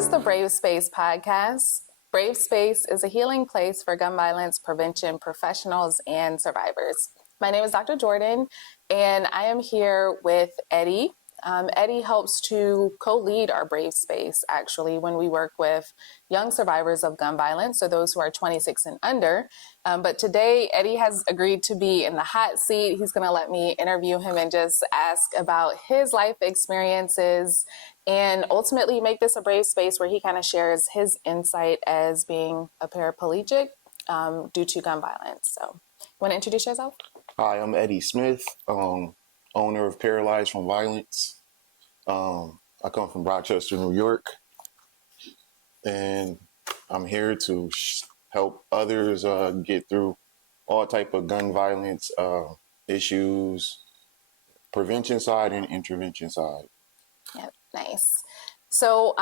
is the Brave Space podcast. Brave Space is a healing place for gun violence prevention professionals and survivors. My name is Dr. Jordan, and I am here with Eddie. Eddie helps to co-lead our Brave Space, actually, when we work with young survivors of gun violence, so those who are 26 and under. But today, Eddie has agreed to be in the hot seat. He's going to let me interview him and just ask about his life experiences and ultimately make this a brave space where he kind of shares his insight as being a paraplegic due to gun violence. So, want to introduce yourself? Hi, I'm Eddie Smith, owner of Paralyzed From Violence. I come from Rochester, New York, and I'm here to help others get through all type of gun violence issues, prevention side and intervention side. Yep, nice. So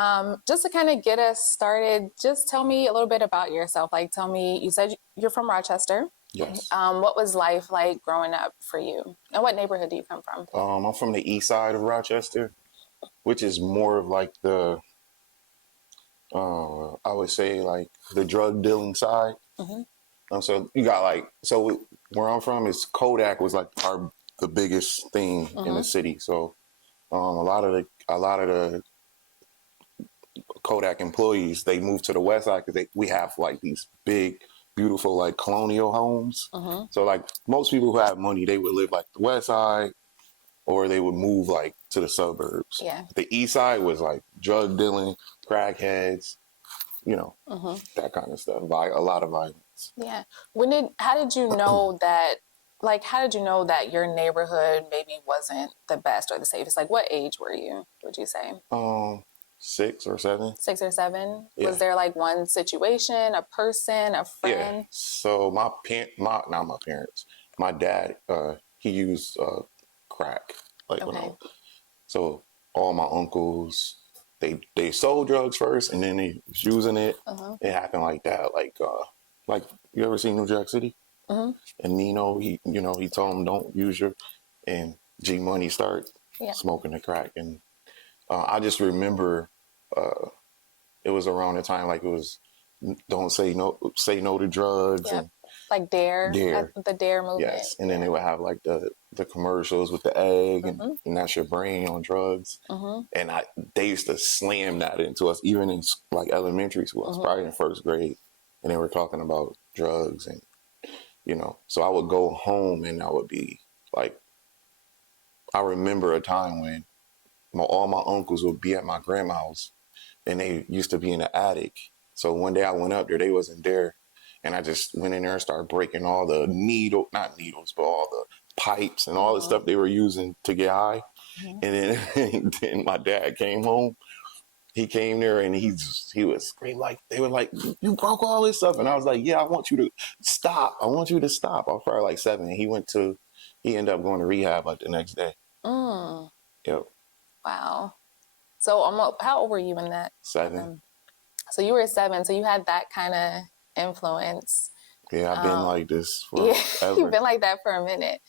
just to kind of get us started, just tell me a little bit about yourself. Like, tell me, you said you're from Rochester. Yes. What was life like growing up for you? And what neighborhood do you come from? I'm from the east side of Rochester, which is more of like the, I would say like the drug dealing side. Mm-hmm. So you got like, so where I'm from is Kodak was like the biggest thing in the city. So a lot of the Kodak employees, they moved to the west side because we have like these big, beautiful like colonial homes. So like most people who have money, they would live like the west side, or they would move like to the suburbs. Yeah. The east side was like drug dealing, crackheads, you know, that kind of stuff. A lot of violence. Yeah. How did you know that? Like, how did you know that your neighborhood maybe wasn't the best or the safest? Like, what age were you, would you say? 6 or 7. 6 or 7? Yeah. Was there like one situation, a person, a friend? Yeah. So not my parents. My dad, he used crack. Like so all my uncles, they sold drugs first, and then they was using it. It happened like that. Like you ever seen New Jack City? And Nino, he told him don't use and G Money start smoking the crack, and I just remember it was around the time like it was don't say no to drugs. Yeah. And like Dare, the Dare movement. Yes, and then they would have like the commercials with the egg and that's your brain on drugs. And they used to slam that into us even in like elementary school. I was probably in first grade, and they were talking about drugs, and so I would go home and I would be like, I remember a time when all my uncles would be at my grandma's house, and they used to be in the attic. So one day I went up there, they wasn't there. And I just went in there and started breaking all the not needles, but all the pipes and all the stuff they were using to get high. And then my dad came home. He came there and he was screaming, like, they were like, you broke all this stuff. And I was like, yeah, I want you to stop. I want you to stop. I was probably like 7. He ended up going to rehab like the next day. Yep. Wow. So how old were you in that? 7. So you were 7. So you had that kind of influence. Yeah, I've been like this forever. You've been like that for a minute.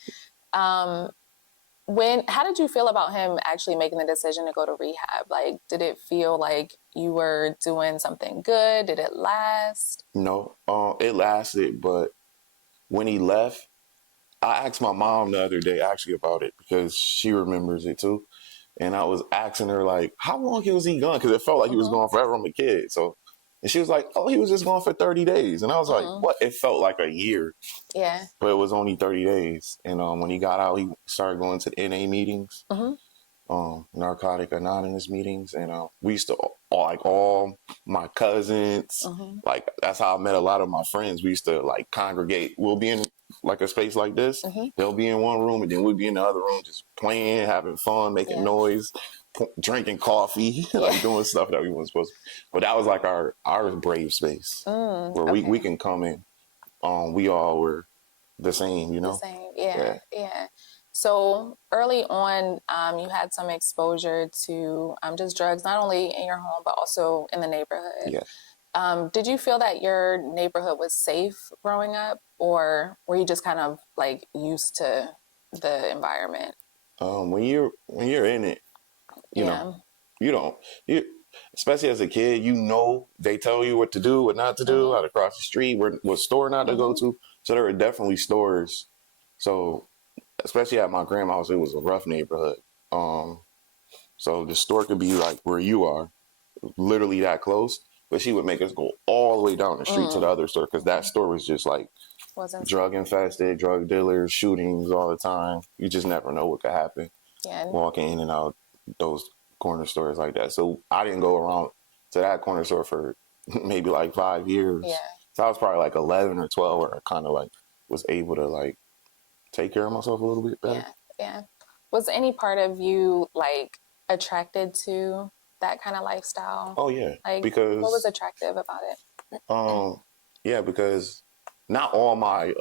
How did you feel about him actually making the decision to go to rehab? Like, did it feel like you were doing something good? Did it last? No, it lasted, but when he left, I asked my mom the other day actually about it because she remembers it too. And I was asking her, like, how long was he gone? Because it felt like he was gone forever. I'm a kid. And she was like, oh, he was just gone for 30 days. And I was like, what? It felt like a year. Yeah. But it was only 30 days. And when he got out, he started going to NA meetings, Narcotic Anonymous meetings. And we used to, like, all my cousins, like, that's how I met a lot of my friends. We used to, like, congregate. We'll be in, like, a space like this. They'll be in one room, and then we'll be in the other room just playing, having fun, making noise, drinking coffee, like doing stuff that we weren't supposed to. But that was like our brave space where we can come in. We all were the same, The same, yeah. So early on, you had some exposure to just drugs, not only in your home, but also in the neighborhood. Yeah. Did you feel that your neighborhood was safe growing up, or were you just kind of like used to the environment? When you're in it, you know, especially as a kid, you know, they tell you what to do, what not to do, how to cross the street, what store not to go to. So there were definitely stores. So especially at my grandma's, it was a rough neighborhood. So the store could be like where you are, literally that close. But she would make us go all the way down the street to the other store because that store was just like Wasn't drug infested, drug dealers, shootings all the time. You just never know what could happen walking in and out those corner stores like that. So I didn't go around to that corner store for maybe like 5 years. Yeah. So I was probably like 11 or 12 where I kind of like was able to like take care of myself a little bit better. Yeah. Was any part of you like attracted to that kind of lifestyle? Oh yeah. Like, because what was attractive about it? Yeah, because not all my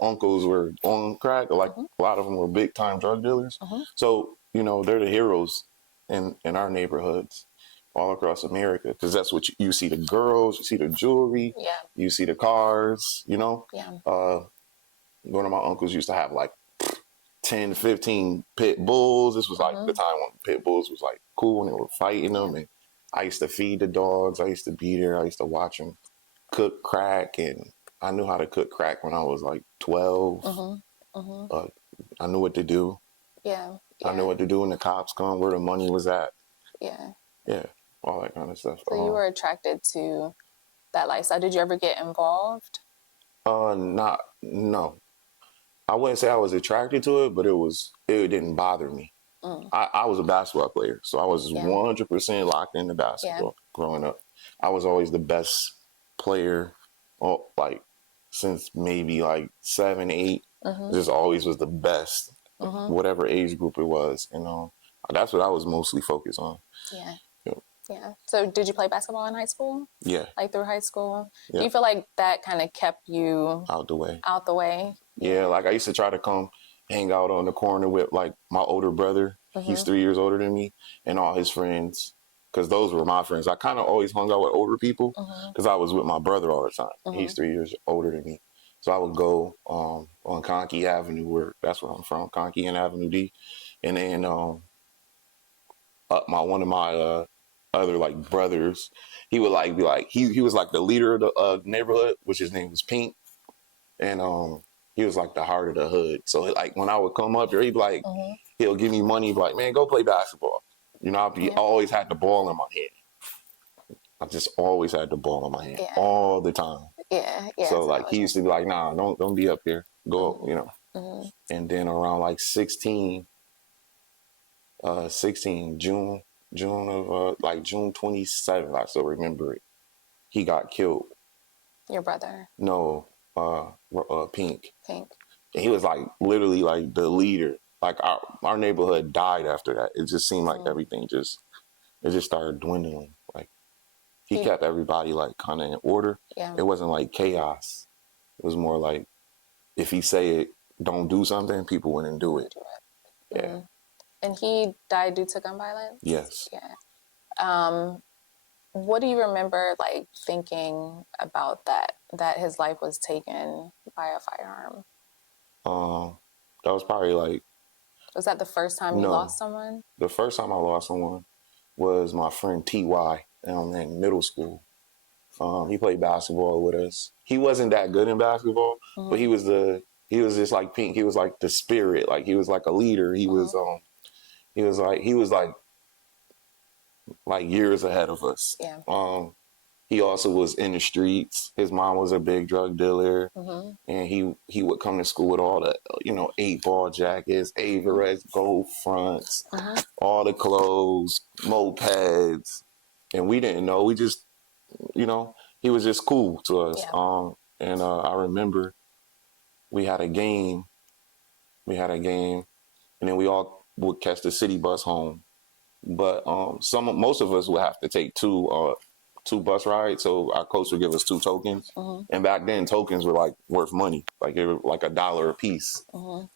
uncles were on crack. Like a lot of them were big time drug dealers. So, you know, they're the heroes in our neighborhoods all across America. Because that's what you see the girls, you see the jewelry, you see the cars, you know. One of my uncles used to have like 10, 15 pit bulls. This was like the time when pit bulls was like cool and they were fighting them. And I used to feed the dogs. I used to be there. I used to watch them cook crack, and I knew how to cook crack when I was like 12. I knew what to do. I knew what to do when the cops come, where the money was at. Yeah, all that kind of stuff. So you were attracted to that lifestyle. Did you ever get involved? No. I wouldn't say I was attracted to it, but it didn't bother me. I was a basketball player, so I was 100% locked into basketball growing up. I was always the best player, like since maybe like 7, 8. Just always was the best, whatever age group it was. And that's what I was mostly focused on. Yeah. So did you play basketball in high school? Yeah. Like through high school? Do you feel like that kind of kept you out the way? Yeah. Like I used to try to come hang out on the corner with like my older brother. He's 3 years older than me, and all his friends, because those were my friends. I kind of always hung out with older people because I was with my brother all the time. He's 3 years older than me. So I would go on Conkey Avenue, that's where I'm from, Conkey and Avenue D. And then one of my other like brothers, he would like be like he was like the leader of the neighborhood, which his name was Pink, and he was like the heart of the hood. So like when I would come up there, he'd be like he'll give me money, be like, man, go play basketball. You know, I always had the ball in my hand. I just always had the ball in my hand all the time. So like he used to be like, nah, don't be up here. Go, you know. And then around like 16, June of June 27th, I still remember it. He got killed. Your brother? No, Pink. Pink. And he was like literally like the leader. Like our neighborhood died after that. It just seemed like everything just started dwindling. Like he kept everybody like kind of in order. It wasn't like chaos. It was more like if he say it, don't do something, people wouldn't do it. Yeah. And he died due to gun violence? Yes. Yeah. What do you remember like thinking about that his life was taken by a firearm? That was probably like. Was that the first time you lost someone? The first time I lost someone was my friend T.Y. In middle school. He played basketball with us. He wasn't that good in basketball, but he was just like Pink. He was like the spirit. Like he was like a leader. He was like years ahead of us. He also was in the streets. His mom was a big drug dealer, and he would come to school with all the 8-ball jackets, Averett gold fronts, all the clothes, mopeds, and we didn't know. We just, he was just cool to us. And I remember we had a game, and then we all would catch the city bus home. But most of us would have to take two bus rides, so our coach would give us 2 tokens. And back then, tokens were like worth money, like they were like $1 a piece.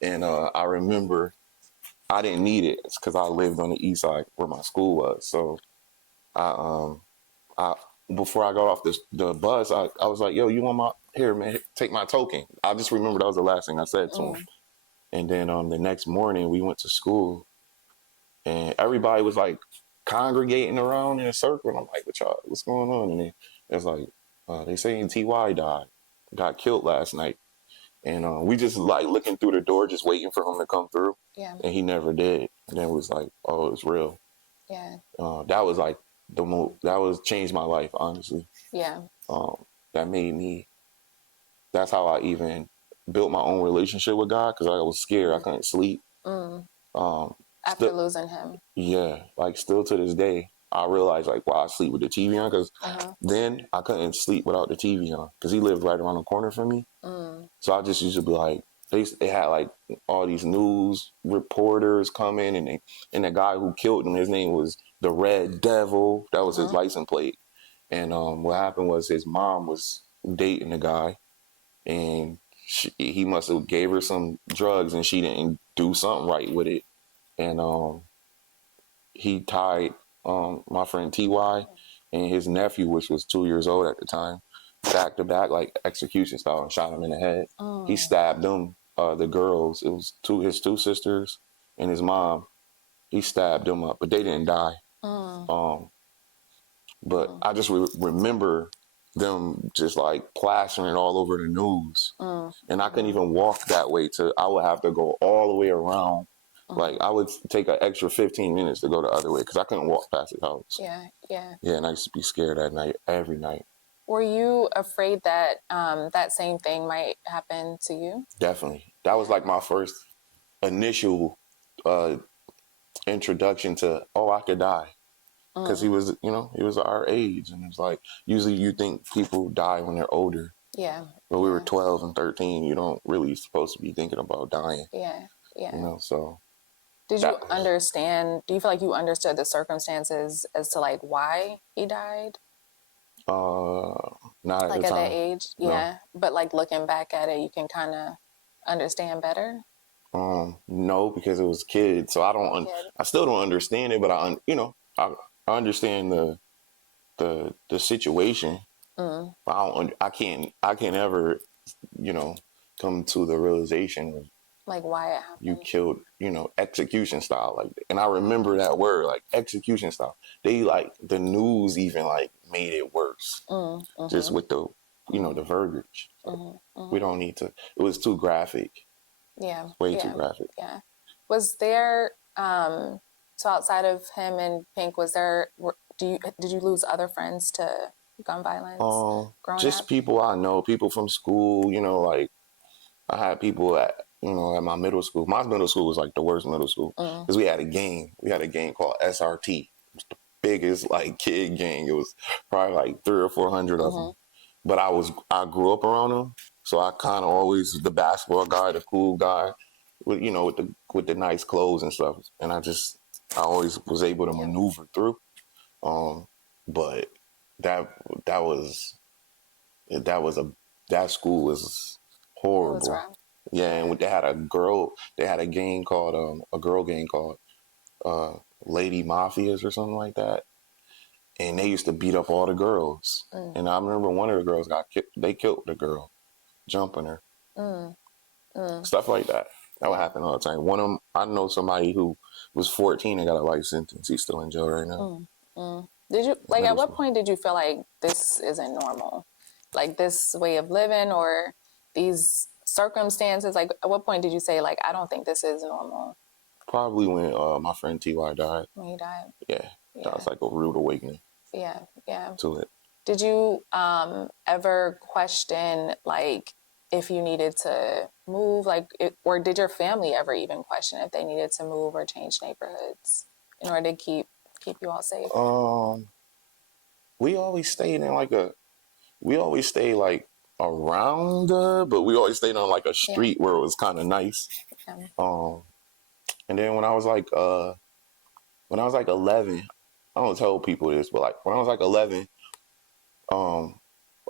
And I remember I didn't need it because I lived on the east side where my school was. So I before I got off the bus, I was like, "Yo, you want here, man? Take my token." I just remember that was the last thing I said to him. And then the next morning we went to school, and everybody was like congregating around in a circle. And I'm like, what's going on? And it's like, they saying TY got killed last night. And we just like looking through the door, just waiting for him to come through. Yeah. And he never did. And then it was like, oh, it's real. Yeah. That was like changed my life, honestly. Yeah. That made me, that's how I even built my own relationship with God, because I was scared. I couldn't sleep. After losing him. Yeah. Like still to this day, I realized like why I sleep with the TV on, because then I couldn't sleep without the TV on, because he lived right around the corner from me. So I just used to be like, they had like all these news reporters coming, and the guy who killed him, his name was the Red Devil. That was his license plate. And what happened was his mom was dating the guy, and he must have gave her some drugs, and she didn't do something right with it. And he tied my friend TY and his nephew, which was 2 years old at the time, back to back, like execution style, and shot him in the head. He stabbed them, the girls. It was his two sisters and his mom. He stabbed them up, but they didn't die. But I just remember them just like plastering all over the news. And I couldn't even walk that way. I would have to go all the way around. Like I would take an extra 15 minutes to go the other way, because I couldn't walk past his house. Yeah. Yeah. Yeah, and I used to be scared at night, every night. Were you afraid that that same thing might happen to you? Definitely. That was like my first initial introduction to, I could die. Because he was our age. And it's like, usually you think people die when they're older. Yeah. But we were 12 and 13. You don't really supposed to be thinking about dying. Yeah. Yeah. So. Did you understand, do you feel like you understood the circumstances as to like why he died? Not at like the time. At that age? No. Yeah. But like looking back at it, you can kind of understand better? No, because it was kids. So I still don't understand it, but I understand the situation. But I can't ever, come to the realization of like why it happened. You killed, execution style, like, and I remember that word, like execution style. They like the news even like made it worse, just with the, the verbiage. So we don't need to. It was too graphic. Yeah, way too graphic. Yeah. Was there so outside of him and Pink, did you lose other friends to gun violence? Just up? People I know, people from school. Like I had people at my middle school. My middle school was like the worst middle school, because we had a game. We had a game called SRT. It was the biggest like kid gang. It was probably like 300 or 400 of them. But I grew up around them, so I kind of always was the basketball guy, the cool guy, with with the nice clothes and stuff. And I always was able to maneuver through. But that school was horrible. Yeah, and they had a gang called a girl gang called Lady Mafias or something like that. And they used to beat up all the girls. And I remember one of the girls they killed the girl, jumping her. Stuff like that. That would happen all the time. One of them, I know somebody who was 14 and got a life sentence. He's still in jail right now. Did you, like, at what point did you feel like this isn't normal? Like this way of living or these circumstances? Like, at what point did you say, like, I don't think this is normal? Probably when my friend TY died. When he died? Yeah. That was like a rude awakening. Yeah. To it. Did you ever question, like, if you needed to move, or did your family ever even question if they needed to move or change neighborhoods in order to keep you all safe? We always stayed around, but we always stayed on like a street where it was kind of nice. Yeah. And then when I was like 11, I don't tell people this, but like when I was like 11,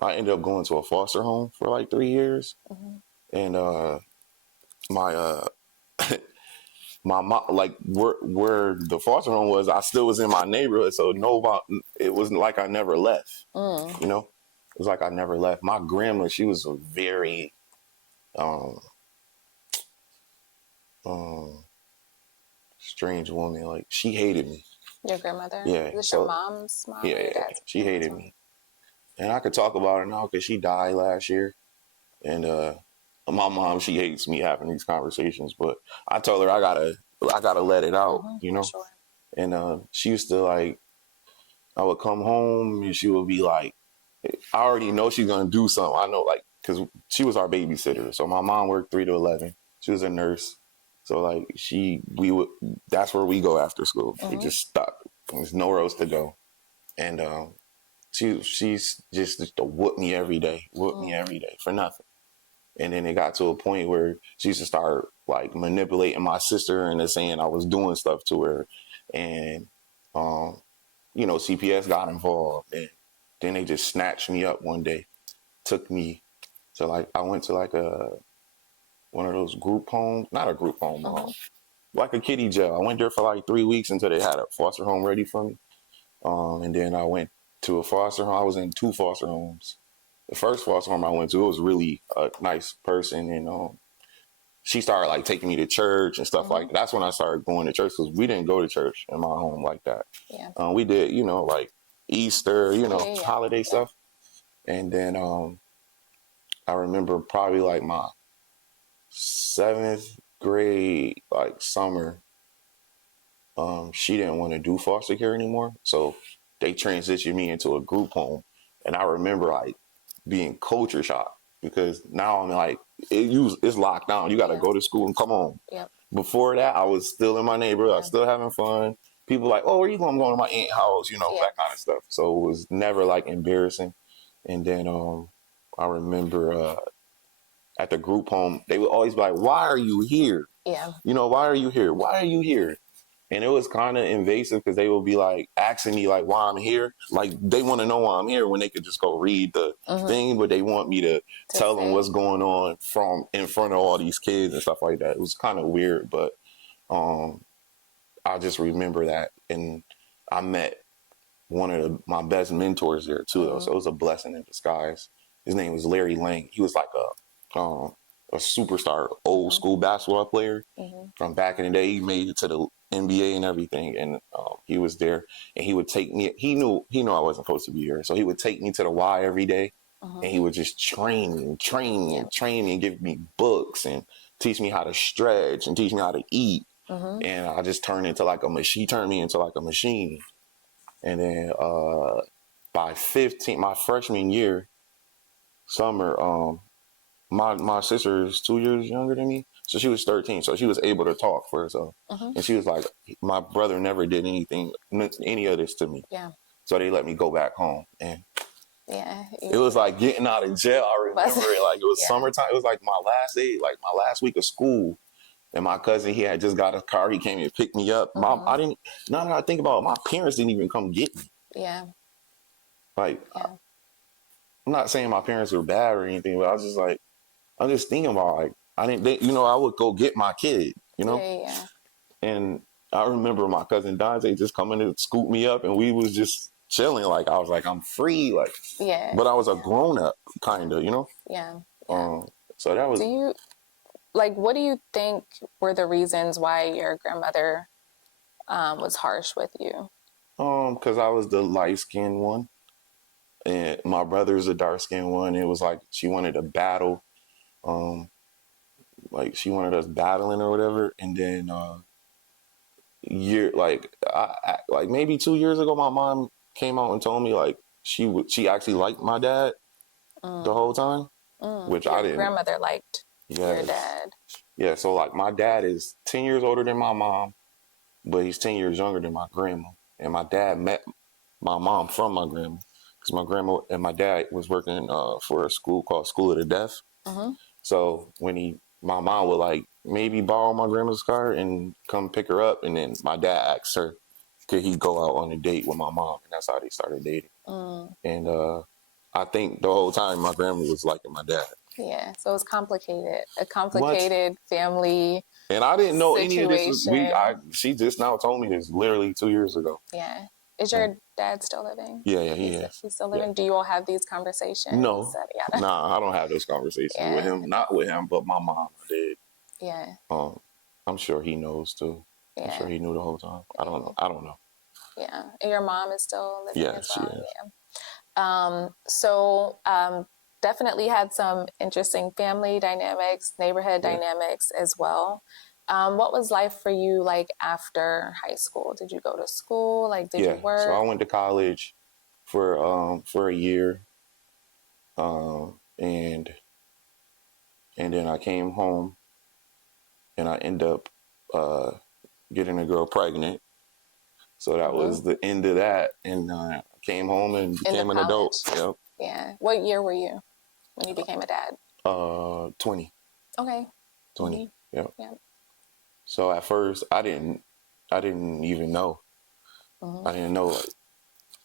I ended up going to a foster home for like 3 years. And my my mom, like where the foster home was, I still was in my neighborhood, so it wasn't like I never left. It was like I never left. My grandma, she was a very strange woman. Like she hated me. Your grandmother? Yeah. Is this So your mom's mom yeah, or your yeah, dad's? she hated me, and I could talk about her now because she died last year, and my mom, she hates me having these conversations, but I told her I gotta let it out, you For know. sure. And she used to like, I would come home and she would be like, I already know she's gonna do something. I know, like, because she was our babysitter. So my mom worked 3 to 11. She was a nurse. So like we would. That's where we go after school. We just stop. There's nowhere else to go. And she's just to whoop me every day for nothing. And then it got to a point where she used to start like manipulating my sister and saying I was doing stuff to her, and CPS got involved, and then they just snatched me up one day, took me to like I went to like a one of those group homes, not a group home, like a kiddie jail. I went there for like 3 weeks until they had a foster home ready for me, and then I went to a foster home. I was in 2 foster homes. The first foster home I went to, it was really a nice person, and she started like taking me to church and stuff like that. That's when I started going to church, because we didn't go to church in my home like that. Yeah. We did, like Easter, Yeah. holiday stuff. And then I remember probably like my 7th grade, like summer, she didn't want to do foster care anymore. So they transitioned me into a group home. And I remember like being culture shocked, because now I'm like, it's locked down. You got to go to school and come home. Yep. Before that, I was still in my neighborhood. I was still having fun. People like, oh, where you going? I'm going to my aunt's house, that kind of stuff. So it was never like embarrassing. And then I remember at the group home, they would always be like, why are you here? Yeah. Why are you here? Why are you here? And it was kind of invasive, because they would be like asking me like why I'm here. Like they want to know why I'm here when they could just go read the thing, but they want me to tell them what's going on from in front of all these kids and stuff like that. It was kind of weird, but I just remember that, and I met one of my best mentors there too, though. So it was a blessing in disguise. His name was Larry Lang. He was like a superstar, old school basketball player from back in the day. He made it to the NBA and everything, and he was there. And he would take me. He knew I wasn't supposed to be here, so he would take me to the Y every day, and he would just train me and give me books and teach me how to stretch and teach me how to eat. And I just turned into like a machine. He turned me into like a machine. And then by 15, my freshman year, summer, my sister is 2 years younger than me, so she was 13, so she was able to talk for herself. And she was like, my brother never did any of this to me. Yeah. So they let me go back home, and Yeah. it was like getting out of jail. I remember it like it was summertime. It was like my last day, like my last week of school. And my cousin, he had just got a car. He came and picked me up. Now that I think about it, my parents didn't even come get me. Yeah. Like, I'm not saying my parents were bad or anything, but I was just like, I'm just thinking about like, I would go get my kid, Yeah. And I remember my cousin Dante just coming to scoop me up, and we was just chilling. Like, I was like, I'm free. Like, but I was a grown up kind of, Yeah. So that was. What do you think were the reasons why your grandmother was harsh with you? Because I was the light-skinned one, and my brother's a dark-skinned one. It was like she wanted to battle, like she wanted us battling or whatever. And then like maybe 2 years ago, my mom came out and told me like she actually liked my dad the whole time, which I didn't. Grandmother liked your dad. Yeah, so like my dad is 10 years older than my mom, but he's 10 years younger than my grandma. And my dad met my mom from my grandma, because my grandma and my dad was working for a school called School of the Deaf. So when my mom would like maybe borrow my grandma's car and come pick her up, and then my dad asked her, could he go out on a date with my mom? And that's how they started dating. And I think the whole time my grandma was liking my dad. Yeah, so it's complicated. A complicated family. And I didn't know situation. Any of this. She just now told me this literally 2 years ago. Yeah. Is your dad still living? Yeah, he is. He's still living? Yeah. Do you all have these conversations? No. Nah, I don't have those conversations with him. Not with him, but my mom did. Yeah. I'm sure he knows too. Yeah. I'm sure he knew the whole time. I don't know. Yeah. And your mom is still living Yeah, as she well? is. Yeah. So definitely had some interesting family dynamics, neighborhood dynamics as well. What was life for you like after high school? Did you go to school? Like, did you Yeah. So work? I went to college for a year, and then I came home and I ended up getting a girl pregnant. So that was the end of that, and I came home and Into became an adult. college? Yep. Yeah. What year were you when you became a dad? 20. Okay. 20. Yep. Yeah. So at first I didn't even know. I didn't know. Like,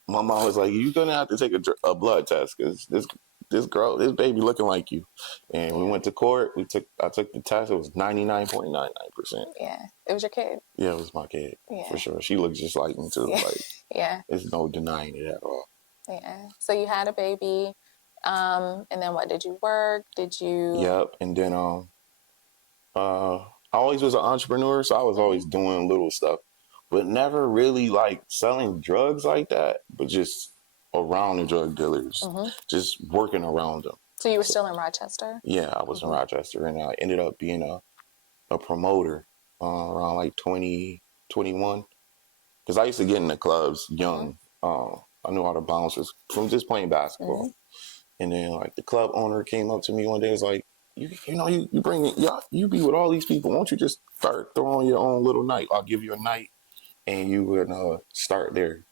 my mom was like, "You're gonna have to take a blood test because this baby looking like you." And we went to court. I took the test. It was 99.99%. Yeah. It was your kid. Yeah, it was my kid for Yeah. sure. She looks just like me too. Yeah. Like, Yeah. there's no denying it at all. Yeah. So you had a baby. And then what? Did you work? Did you? Yep. And then I always was an entrepreneur, so I was always doing little stuff, but never really like selling drugs like that, but just around the drug dealers, just working around them. So you were still in Rochester? Yeah, I was in Rochester, and I ended up being a promoter around like 2021, because I used to get in the clubs young. I knew how to bounce just from just playing basketball. And then like the club owner came up to me one day, was like, you bring it, yeah, you be with all these people. Won't you just start throwing your own little night? I'll give you a night, and you would start there.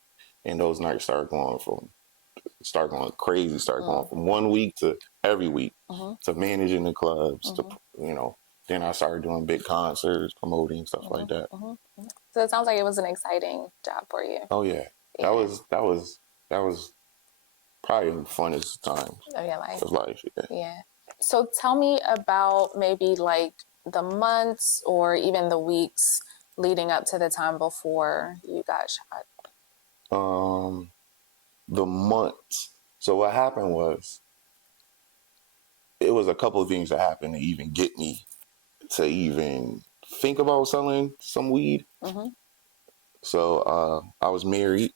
And those nights start going crazy, start going from 1 week to every week to managing the clubs to Then I started doing big concerts, promoting stuff like that. So it sounds like it was an exciting job for you. Oh yeah, Yeah. that was probably the funnest time of your life. of life. Yeah. Yeah. So tell me about maybe like the months or even the weeks leading up to the time before you got shot. The months. So what happened was, it was a couple of things that happened to even get me to even think about selling some weed. So I was married,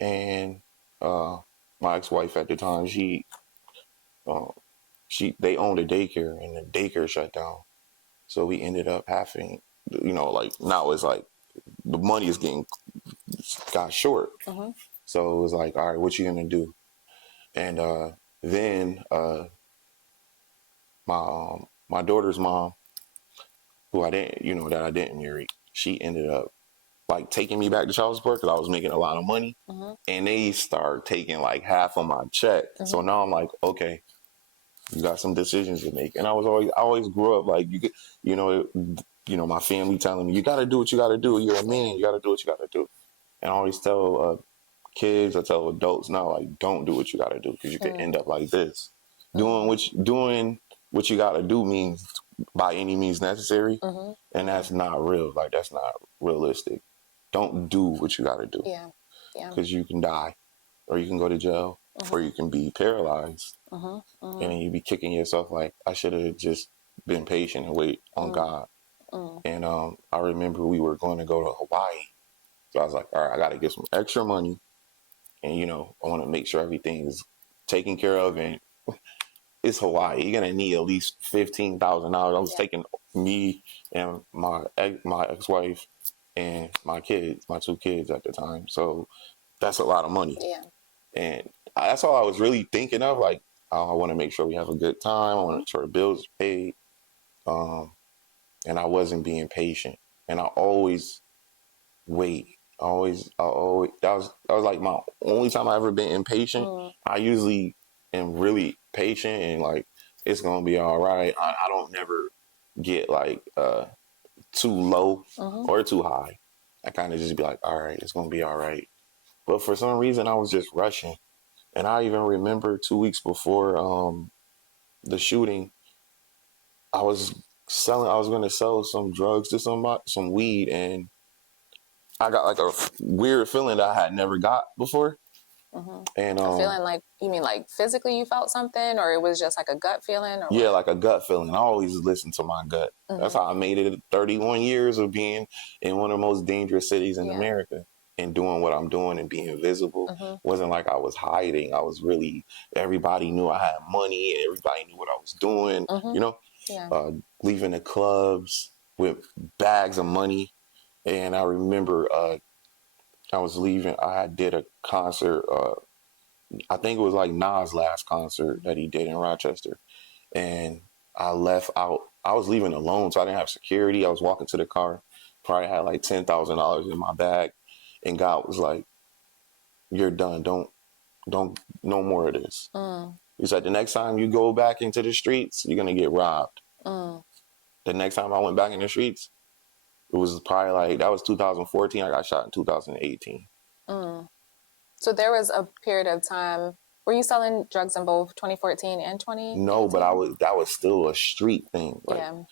and my ex-wife at the time, they owned a daycare, and the daycare shut down. So we ended up having, like now it's like the money got short. So it was like, all right, what you gonna do? And then my daughter's mom, who that I didn't marry, she ended up like taking me back to child support because I was making a lot of money, and they start taking like half of my check. So now I'm like, okay, you got some decisions to make. And I always grew up like my family telling me, you got to do what you got to do. You're a man. You got to do what you got to do. And I always tell kids, I tell adults now, like, don't do what you got to do because you can end up like this. Doing what you got to do means by any means necessary, and that's not real. Like, that's not realistic. Don't do what you got to do. Yeah. Yeah. Because you can die, or you can go to jail, or you can be paralyzed, and then you be kicking yourself like, I should have just been patient and wait on God. And I remember we were going to go to Hawaii, so I was like, all right, I got to get some extra money, and I want to make sure everything is taken care of. And it's Hawaii, you're gonna need at least $15,000. I was taking me and my ex-wife and my two kids at the time, so that's a lot of money. Yeah. And that's all I was really thinking of. Like, I want to make sure we have a good time. I want to make sure the bills are paid. And I wasn't being patient. And I always wait. That was like my only time I ever been impatient. I usually am really patient and like, it's gonna be all right. I don't never get like too low or too high. I kind of just be like, all right, it's gonna be all right. But for some reason, I was just rushing. And I even remember 2 weeks before the shooting, I was going to sell some drugs to somebody, some weed, and I got like a weird feeling that I had never got before. And A feeling like, you mean like physically you felt something, or it was just like a gut feeling? Or yeah, what? like a gut feeling. I always listen to my gut. That's how I made it 31 years of being in one of the most dangerous cities in America. and doing what I'm doing and being visible. Mm-hmm. Wasn't like I was hiding. I was really, everybody knew I had money and everybody knew what I was doing, Mm-hmm. you know, Yeah. leaving the clubs with bags of money. And I remember I was leaving, I did a concert, I think it was like Nas' last concert that he did in Rochester. And I left out, I was leaving alone, so I didn't have security. I was walking to the car, probably had like $10,000 in my bag. And God was like, you're done. Don't, no more of this. Mm. He said, the next time you go back into the streets, you're going to get robbed. Mm. The next time I went back in the streets, it was probably like, that was 2014. I got shot in 2018. Mm. So there was a period of time. Were you selling drugs in both 2014 and 2018? No, but that was still a street thing. Like, Yeah.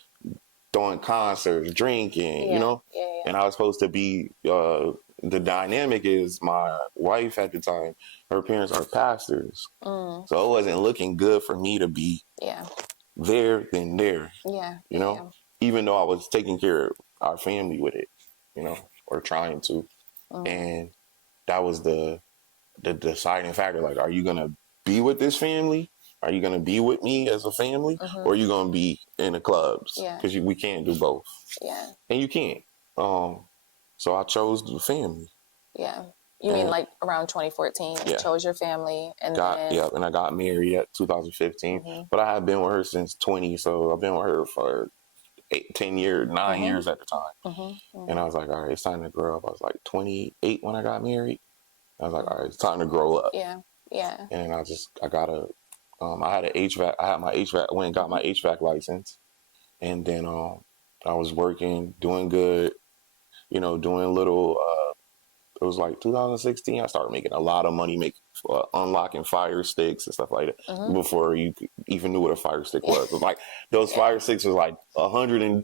throwing concerts, drinking, Yeah. you know? Yeah. Yeah. And I was supposed to be, the dynamic is my wife at the time, her parents are pastors. Mm. So it wasn't looking good for me to be Yeah. there than there, Yeah. you know? Yeah. Even though I was taking care of our family with it, you know, or trying to. Mm. And that was the deciding factor. Like, are you going to be with this family? Are you going to be with me as a family? Mm-hmm. Or are you going to be in the clubs? Yeah. Because we can't do both. Yeah. And you can't. So I chose the family. Yeah. You mean like around 2014? Yeah. You chose your family and then... Yeah, and I got married at 2015. Mm-hmm. But I had been with her since 20, so I've been with her for 10 years, 9 Mm-hmm. years at the time. Mm-hmm. Mm-hmm. And I was like, all right, it's time to grow up. I was like 28 when I got married. I was like, all right, it's time to grow up. Yeah. Yeah. And I got I had an HVAC, I had my HVAC, went and got my HVAC license. And then I was working, doing good, you know, doing little, it was like 2016, I started making a lot of money, unlocking fire sticks and stuff like that. Mm-hmm. Before you even knew what a fire stick was. It was like, those fire sticks was like $180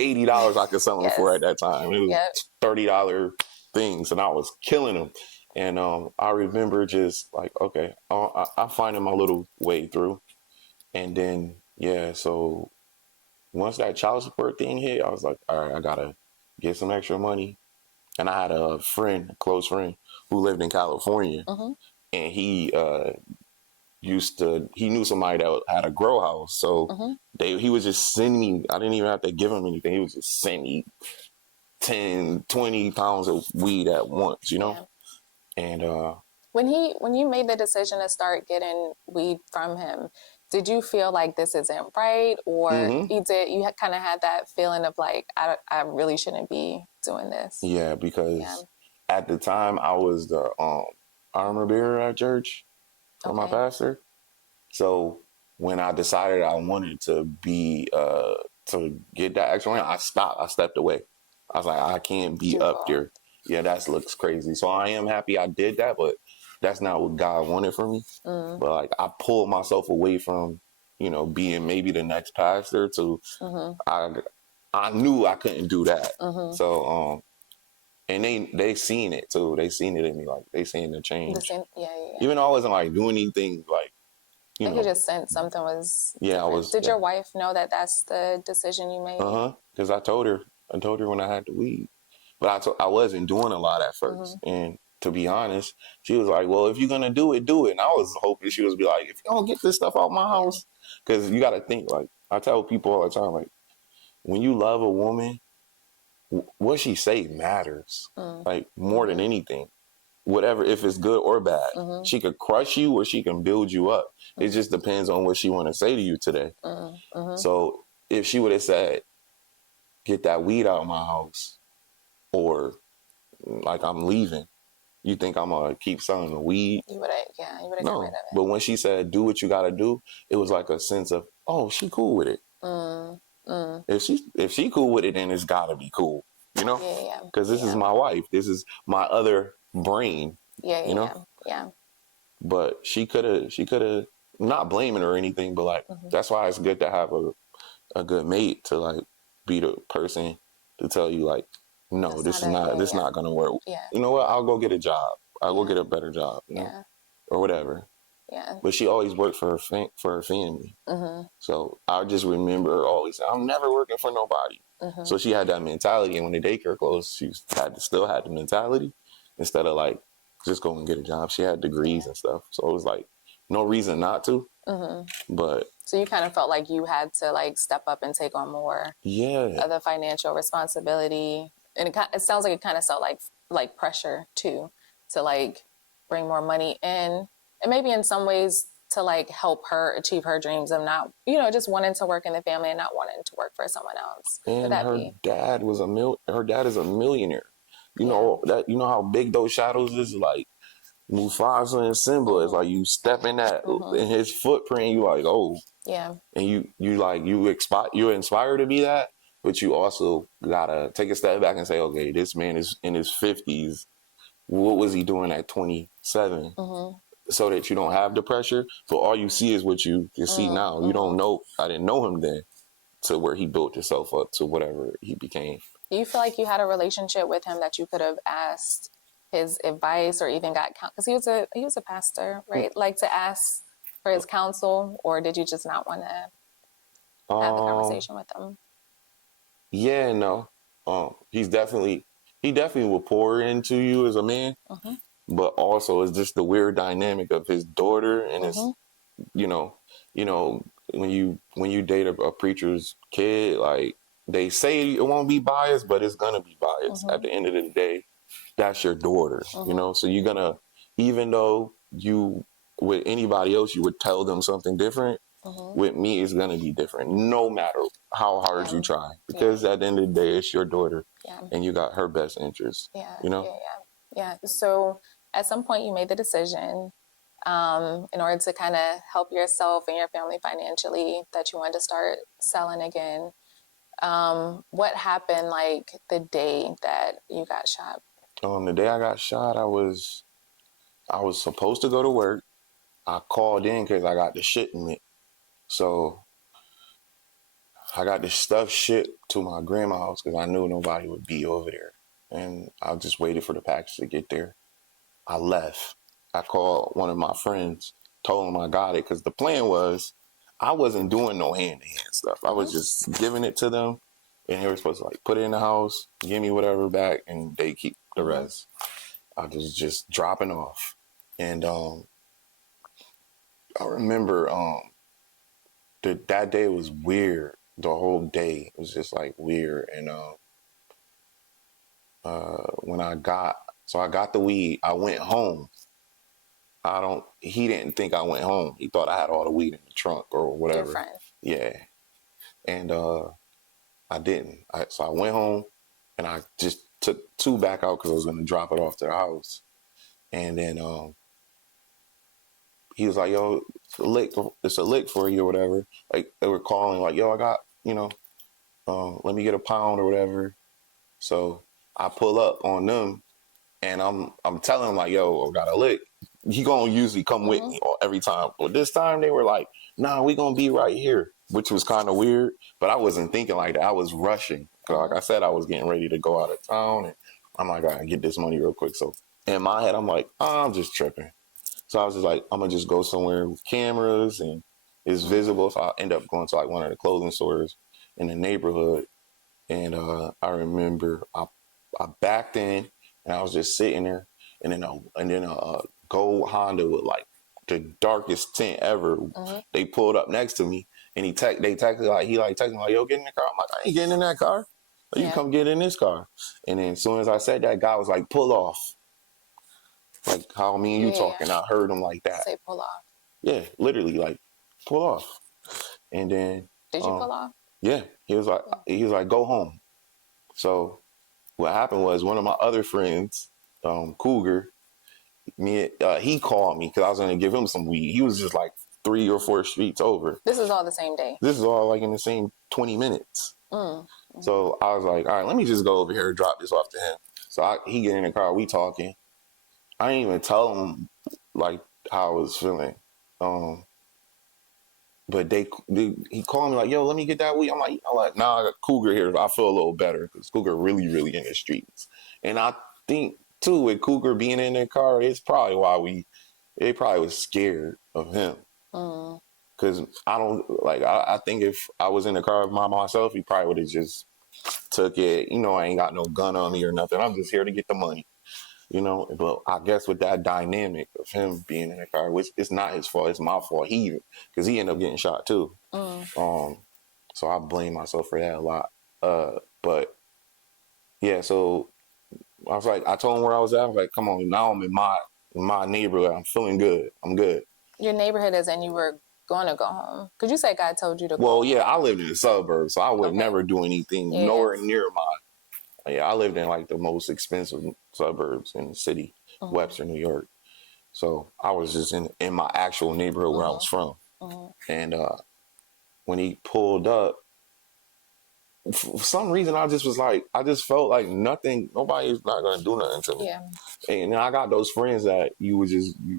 I could sell them for at that time. It was $30 things, and I was killing them. And I remember just like, okay, I'm finding my little way through. And then, so once that child support thing hit, I was like, all right, I got to get some extra money. And I had a close friend, who lived in California. Mm-hmm. And he knew somebody that had a grow house. So Mm-hmm. he was just sending me, I didn't even have to give him anything. He was just sending me 10, 20 pounds of weed at once, you know? Yeah. And when you made the decision to start getting weed from him, did you feel like this isn't right, or you kind of had that feeling of like, I really shouldn't be doing this? Yeah, because at the time I was the armor bearer at church for my pastor. So when I decided I wanted to be to get that extra money, I stopped. I stepped away. I was like, I can't be up there. Yeah, that looks crazy. So I am happy I did that, but that's not what God wanted for me. But like, I pulled myself away from, you know, being maybe the next pastor to, I knew I couldn't do that. So, and they seen it too. They seen it in me, like they seen the change. Even though I wasn't like doing anything, like, you know. You just sensed something was different. I was. Did your wife know that that's the decision you made? Because I told her when I had the weed. But I wasn't doing a lot at first. And to be honest, she was like, well, if you're going to do it, do it. And I was hoping she was be like, if you don't get this stuff out my house. Because you got to think, like, I tell people all the time, like, when you love a woman, what she say matters. Like, more than anything. Whatever, if it's good or bad. She could crush you or she can build you up. It just depends on what she want to say to you today. So if she would have said, get that weed out of my house, or like I'm leaving, you think I'm gonna keep selling the weed? You would have got rid of it. But when she said, do what you gotta do, it was like a sense of, oh, she cool with it. If she cool with it, then it's gotta be cool, you know? Because this is my wife. This is my other brain. You know? But she could have, not blaming her or anything, but like, that's why it's good to have a good mate to like be the person to tell you like, no, this is not gonna work. You know what? I'll go get a job. I'll go get a better job, you know, or whatever. But she always worked for her family. So I just remember her always saying, I'm never working for nobody. So she had that mentality, and when the daycare closed, she still had the mentality. instead of like just go and get a job. She had degrees and stuff, so it was like no reason not to. But so you kind of felt like you had to like step up and take on more of the financial responsibility, and it sounds like it kind of felt like pressure too, to like bring more money in, and maybe in some ways to like help her achieve her dreams of not, just wanting to work in the family and not wanting to work for someone else. and her dad was her dad is a millionaire. You know how big those shadows is, like Mufasa and Simba. It's like you step in that in his footprint, you like, oh. Yeah. And you're inspired to be that, but you also gotta take a step back and say, okay, this man is in his 50s. What was he doing at 27? So that you don't have the pressure. So all you see is what you can see now. You don't know. I didn't know him then, to where he built himself up to whatever he became. Do you feel like you had a relationship with him that you could have asked his advice or even got, because he was a pastor, right? Like to ask for his counsel, or did you just not want to have the conversation with him? Yeah, no. He definitely will pour into you as a man, but also it's just the weird dynamic of his daughter and his, when you date a preacher's kid, like they say it won't be biased, but it's gonna be biased. At the end of the day, that's your daughter, so you're gonna, even though with anybody else you would tell them something different, with me it's gonna be different no matter how hard you try, because at the end of the day it's your daughter, and you got her best interest. So at some point you made the decision, in order to kind of help yourself and your family financially, that you wanted to start selling again. What happened like the day that you got shot? The day I got shot, I was supposed to go to work. I called in because I got the shipment. So I got the stuff shipped to my grandma's house because I knew nobody would be over there. And I just waited for the package to get there. I left. I called one of my friends, told him I got it, because the plan was I wasn't doing no hand-to-hand stuff. I was just giving it to them, and they were supposed to like put it in the house, give me whatever back, and they keep the rest. I was just dropping off. And I remember that day was weird. The whole day was just like weird. And when I got the weed, I went home. He didn't think I went home. He thought I had all the weed in the trunk or whatever. Your friend. Yeah. And I didn't. So I went home and I just took 2 back out because I was going to drop it off to the house. And then he was like, yo, it's a lick for you or whatever. Like they were calling like, yo, I got, let me get a pound or whatever. So I pull up on them and I'm telling him like, yo, I got a lick. He gonna usually come with me every time. But this time they were like, nah, we gonna be right here, which was kind of weird. But I wasn't thinking like that. I was rushing. Like I said, I was getting ready to go out of town. And I'm like, I gotta get this money real quick. So in my head, I'm like, I'm just tripping. So I was just like, I'm gonna just go somewhere with cameras and it's visible. So I end up going to like one of the clothing stores in the neighborhood. And I remember I backed in and I was just sitting there. And then a gold Honda with like the darkest tint ever. They pulled up next to me, and they texted like, texted me like, yo, get in the car. I'm like, I ain't getting in that car. Like, you come get in this car. And then as soon as I said that, guy was like, pull off. Like how me and you talking. I heard him like that. Say pull off. Yeah, literally like pull off. And then did you pull off? Yeah, he was like, go home. So what happened was one of my other friends, Cougar, he called me because I was going to give him some weed. He was just like 3 or 4 streets over. This is all the same day? This is all like in the same 20 minutes. So I was like, all right, let me just go over here and drop this off to him. So he get in the car, we talking. I didn't even tell him like how I was feeling. But he called me like, yo, let me get that weed. I'm like, nah, I got Cougar here. I feel a little better because Cougar really, really in the streets. And I think too, with Cougar being in their car, it's probably why they probably was scared of him. Because I think if I was in the car by myself, he probably would have just took it. I ain't got no gun on me or nothing. I'm just here to get the money. you know. But I guess with that dynamic of him being in the car, which it's not his fault, it's my fault. Because he ended up getting shot too. So I blame myself for that a lot. But yeah, so I was like, I told him where I was at. I was like, come on, now I'm in my neighborhood. I'm feeling good. I'm good. Your neighborhood is, and you were going to go home. Because you said God told you to go Well, home. yeah, I lived in the suburbs, so I would never do anything nowhere near I lived in like the most expensive suburbs in the city, Webster, New York. So I was just in my actual neighborhood where I was from. And when he pulled up, for some reason I just felt like nobody's not gonna do nothing to me. Yeah. And I got those friends that you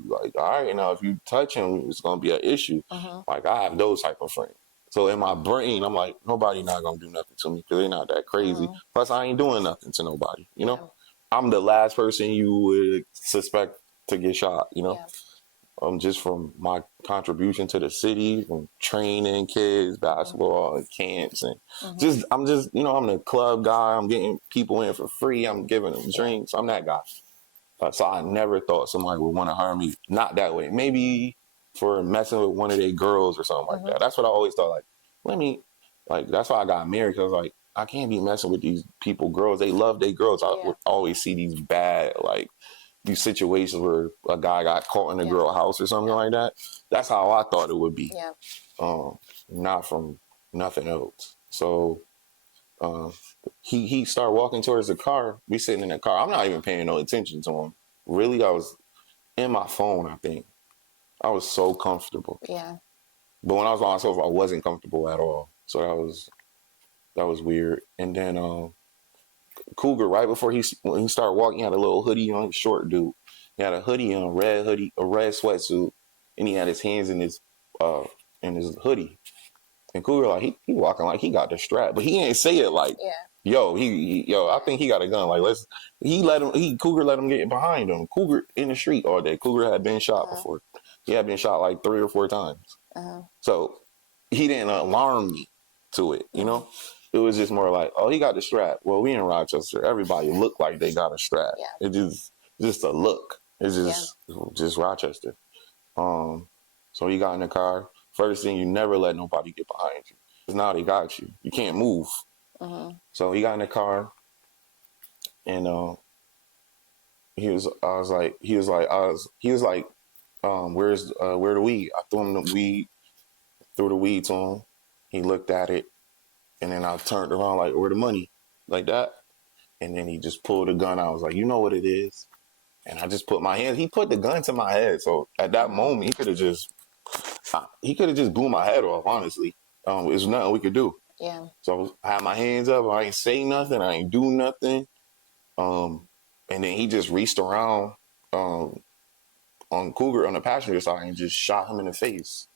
like, all right, now if you touch him, it's gonna be an issue. Like I have those type of friends. So in my brain, I'm like, nobody not gonna do nothing to me because they're not that crazy. Plus, I ain't doing nothing to nobody. You know, I'm the last person you would suspect to get shot. You know, just from my contribution to the city, from training kids, basketball, and camps, and I'm the club guy. I'm getting people in for free. I'm giving them drinks. I'm that guy. So I never thought somebody would want to harm me. Not that way. Maybe for messing with one of their girls or something like that. That's what I always thought. That's why I got married. Because like, I can't be messing with these people, girls. They love their girls. I would always see these bad, like, these situations where a guy got caught in a girl house or something like that. That's how I thought it would be. Not from nothing else. So he started walking towards the car. We sitting in the car. I'm not even paying no attention to him. Really, I was in my phone, I think. I was so comfortable. Yeah. But when I was by myself, I wasn't comfortable at all. So that was weird. And then Cougar, right before when he started walking, he had a little hoodie on, short dude. He had a hoodie on, a red sweatsuit, and he had his hands in his hoodie. And Cougar, like, he walking like he got the strap, but he ain't say it like, yo, I think he got a gun. Like, Cougar let him get behind him. Cougar in the street all day. Cougar had been shot before. He had been shot like 3 or 4 times. So he didn't alarm me to it, you know? It was just more like, oh, he got the strap. Well, we in Rochester. Everybody look like they got a strap. Yeah. It's just a look. It's just Rochester. So he got in the car. First thing, you never let nobody get behind you. Because now they got you. You can't move. So he got in the car, and where the weed? I threw him the weed, threw the weed to him. He looked at it, and then I turned around like, where the money? Like that. And then he just pulled a gun out. I was like, you know what it is? And I just put my hand. He put the gun to my head. So at that moment, he could have just blew my head off, honestly. There's nothing we could do. Yeah. So I had my hands up. I ain't say nothing. I ain't do nothing. And then he just reached around on Cougar on the passenger side and just shot him in the face.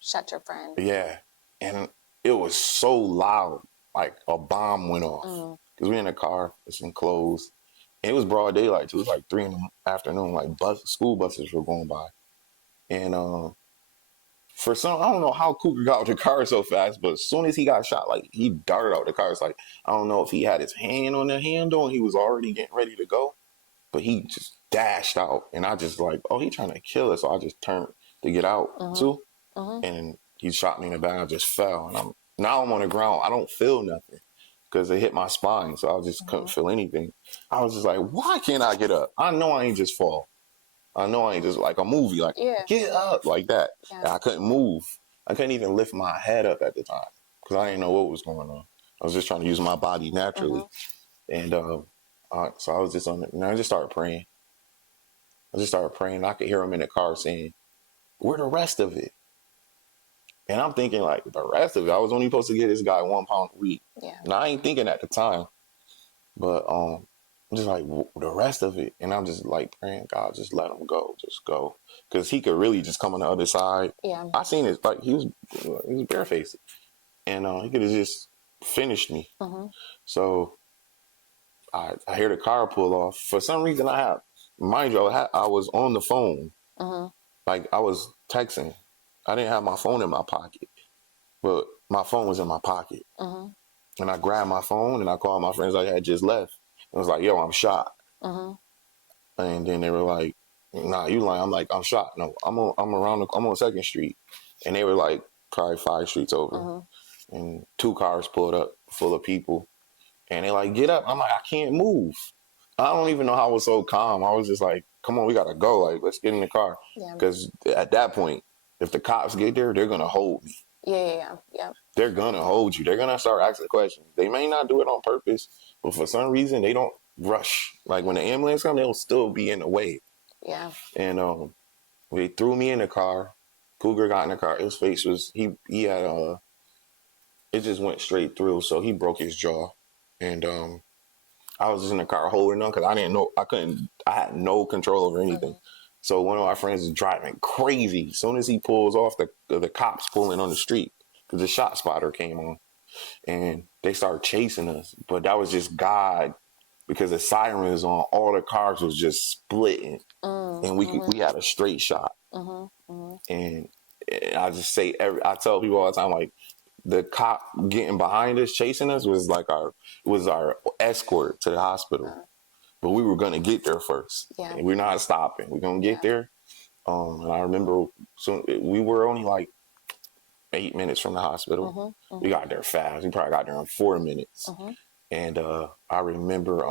Shot your friend. Yeah. And it was so loud, like a bomb went off. Because we're in a car, it's enclosed. And it was broad daylight, too. It was like 3 in the afternoon, like school buses were going by. And I don't know how Cougar got out the car so fast, but as soon as he got shot, like, he darted out the car. It's like, I don't know if he had his hand on the handle and he was already getting ready to go, but he just dashed out. And I just like, oh, he trying to kill us. So I just turned to get out, too. And he shot me in the back. I just fell. And I'm on the ground. I don't feel nothing because it hit my spine. So I just couldn't feel anything. I was just like, why can't I get up? I know I ain't just fall. I know I ain't just like a movie, like, get up, like that. Yeah. I couldn't move. I couldn't even lift my head up at the time because I didn't know what was going on. I was just trying to use my body naturally. And so I was just and I just started praying. I could hear him in the car saying, where the rest of it? And I'm thinking, like, the rest of it? I was only supposed to get this guy 1 pound a week. Yeah. And I ain't thinking at the time. But I'm just like, the rest of it. And I'm just like praying, God, just let him go. Just go. Because he could really just come on the other side. Yeah. I seen it. Like, he was barefaced. And he could have just finished me. So I hear the car pull off. For some reason, mind you, I was on the phone. Like, I was texting. I didn't have my phone in my pocket. But my phone was in my pocket. And I grabbed my phone and I called my friends I had just left. I was like, yo, I'm shot. And then they were like, nah, you lying. I'm like, I'm shot. No, I'm on 2nd Street. And they were like probably 5 streets over. And 2 cars pulled up full of people. And they like, get up. I'm like, I can't move. I don't even know how I was so calm. I was just like, come on, we gotta go. Like, let's get in the car. Because at that point, if the cops get there, they're gonna hold me. Yeah. They're gonna hold you. They're gonna start asking questions. They may not do it on purpose, but for some reason they don't rush. Like when the ambulance comes, they'll still be in the way. Yeah. And they threw me in the car. Cougar got in the car. His face was he had it just went straight through, so he broke his jaw. And I was just in the car holding on because I didn't know I had no control over anything. So one of my friends is driving crazy. As soon as he pulls off, the cops pulling on the street because the shot spotter came on, and they started chasing us. But that was just God, because the siren was on. All the cars was just splitting, and we had a straight shot. And I just say I tell people all the time, like, the cop getting behind us, chasing us, was our escort to the hospital. But we were gonna get there first. Yeah. And we're not stopping. We're gonna get there. And I remember we were only like 8 minutes from the hospital. We got there fast. We probably got there in 4 minutes. And I remember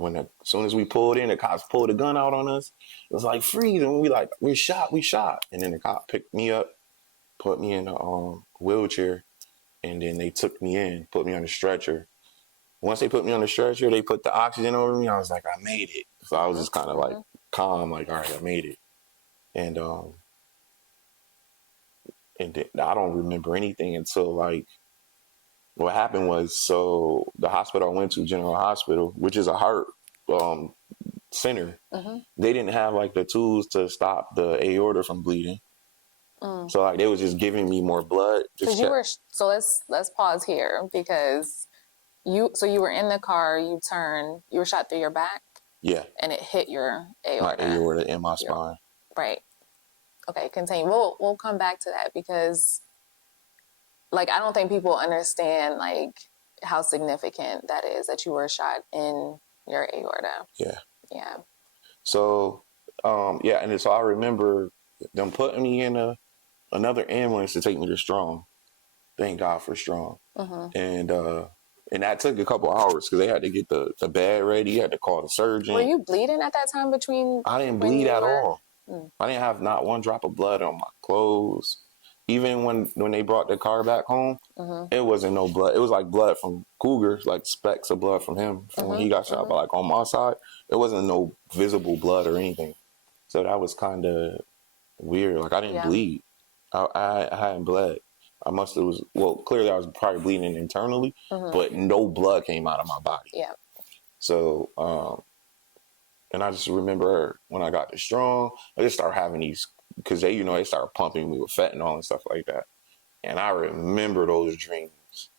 as soon as we pulled in, the cops pulled a gun out on us. It was like, freeze, and we shot. And then the cop picked me up, put me in a wheelchair, and then they took me in, put me on a stretcher. Once they put me on the stretcher, they put the oxygen over me. I was like, I made it. So I was just kind of like calm, like, all right, I made it. And I don't remember anything until, like, what happened was, so the hospital I went to, General Hospital, which is a heart center, they didn't have like the tools to stop the aorta from bleeding. So like they was just giving me more blood. So let's pause here, because you were in the car, you were shot through your back. Yeah. And it hit your aorta. My aorta and my spine. Right. Okay, continue. We'll come back to that, because like I don't think people understand like how significant that is, that you were shot in your aorta. Yeah. Yeah. So and so I remember them putting me in another ambulance to take me to Strong. Thank God for Strong. And that took a couple hours because they had to get the bed ready. You had to call the surgeon. Were you bleeding at that time between? I didn't bleed at all. I didn't have not one drop of blood on my clothes. Even when they brought the car back home, it wasn't no blood. It was like blood from Cougar, like specks of blood from him from when he got shot. But like on my side, it wasn't no visible blood or anything. So that was kind of weird. Like I didn't bleed. I hadn't bled. Clearly I was probably bleeding internally, but no blood came out of my body. Yeah. So, and I just remember when I got to Strong, I just started having these, because they started pumping me with fentanyl and stuff like that. And I remember those dreams.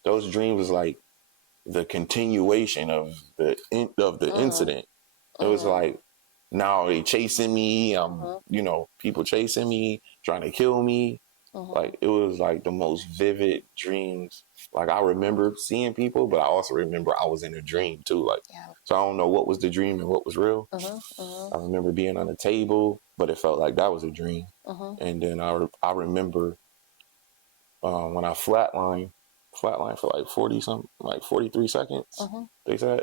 Those dreams was like the continuation of the incident. It was like, now they chasing me. People chasing me, trying to kill me. Like it was like the most vivid dreams. Like I remember seeing people, but I also remember I was in a dream too. Like, so I don't know what was the dream and what was real. I remember being on a table, but it felt like that was a dream. And then I remember when I flatlined for like 40 something, like 43 seconds. They said,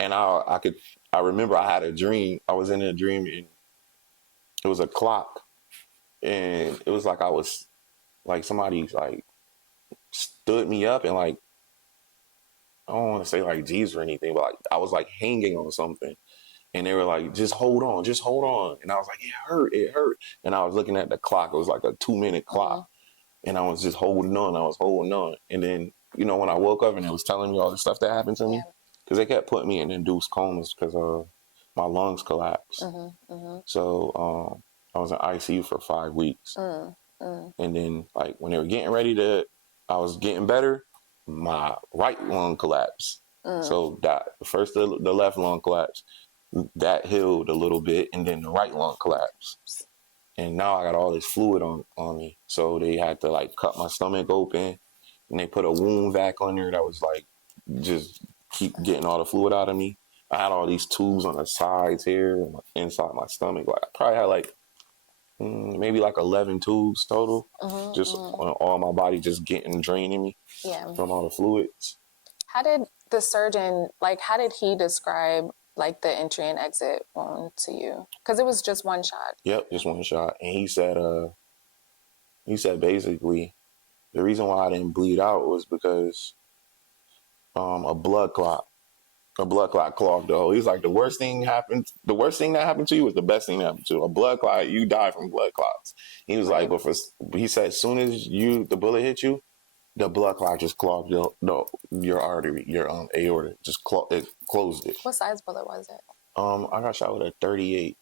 and I remember I had a dream. I was in a dream, and it was a clock. And it was like I was, like somebody like stood me up and like, I don't want to say like Jesus or anything, but like I was like hanging on something. And they were like, just hold on. And I was like, it hurt. And I was looking at the clock. It was like a 2-minute clock. And I was just holding on. And then, when I woke up and it was telling me all the stuff that happened to me, because they kept putting me in induced comas because my lungs collapsed. So I was in ICU for 5 weeks. And then like when they were getting ready I was getting better, my right lung collapsed. So that first the left lung collapsed, that healed a little bit, and then the right lung collapsed. And now I got all this fluid on me. So they had to like cut my stomach open, and they put a wound vac on there that was like just keep getting all the fluid out of me. I had all these tubes on the sides here and inside my stomach. Like I probably had like maybe like 11 tubes total, just on all my body, just getting draining me from all the fluids. How did the surgeon, like, how did he describe like the entry and exit wound to you? Because it was just one shot. Yep, just one shot. And he said basically the reason why I didn't bleed out was because a blood clot clogged the hole. He's like, the worst thing that happened to you was the best thing that happened to you. A blood clot, you die from blood clots. He was like, but he said, as soon as the bullet hit you, the blood clot just clogged your artery, your aorta, it closed it. What size bullet was it? I got shot with a 38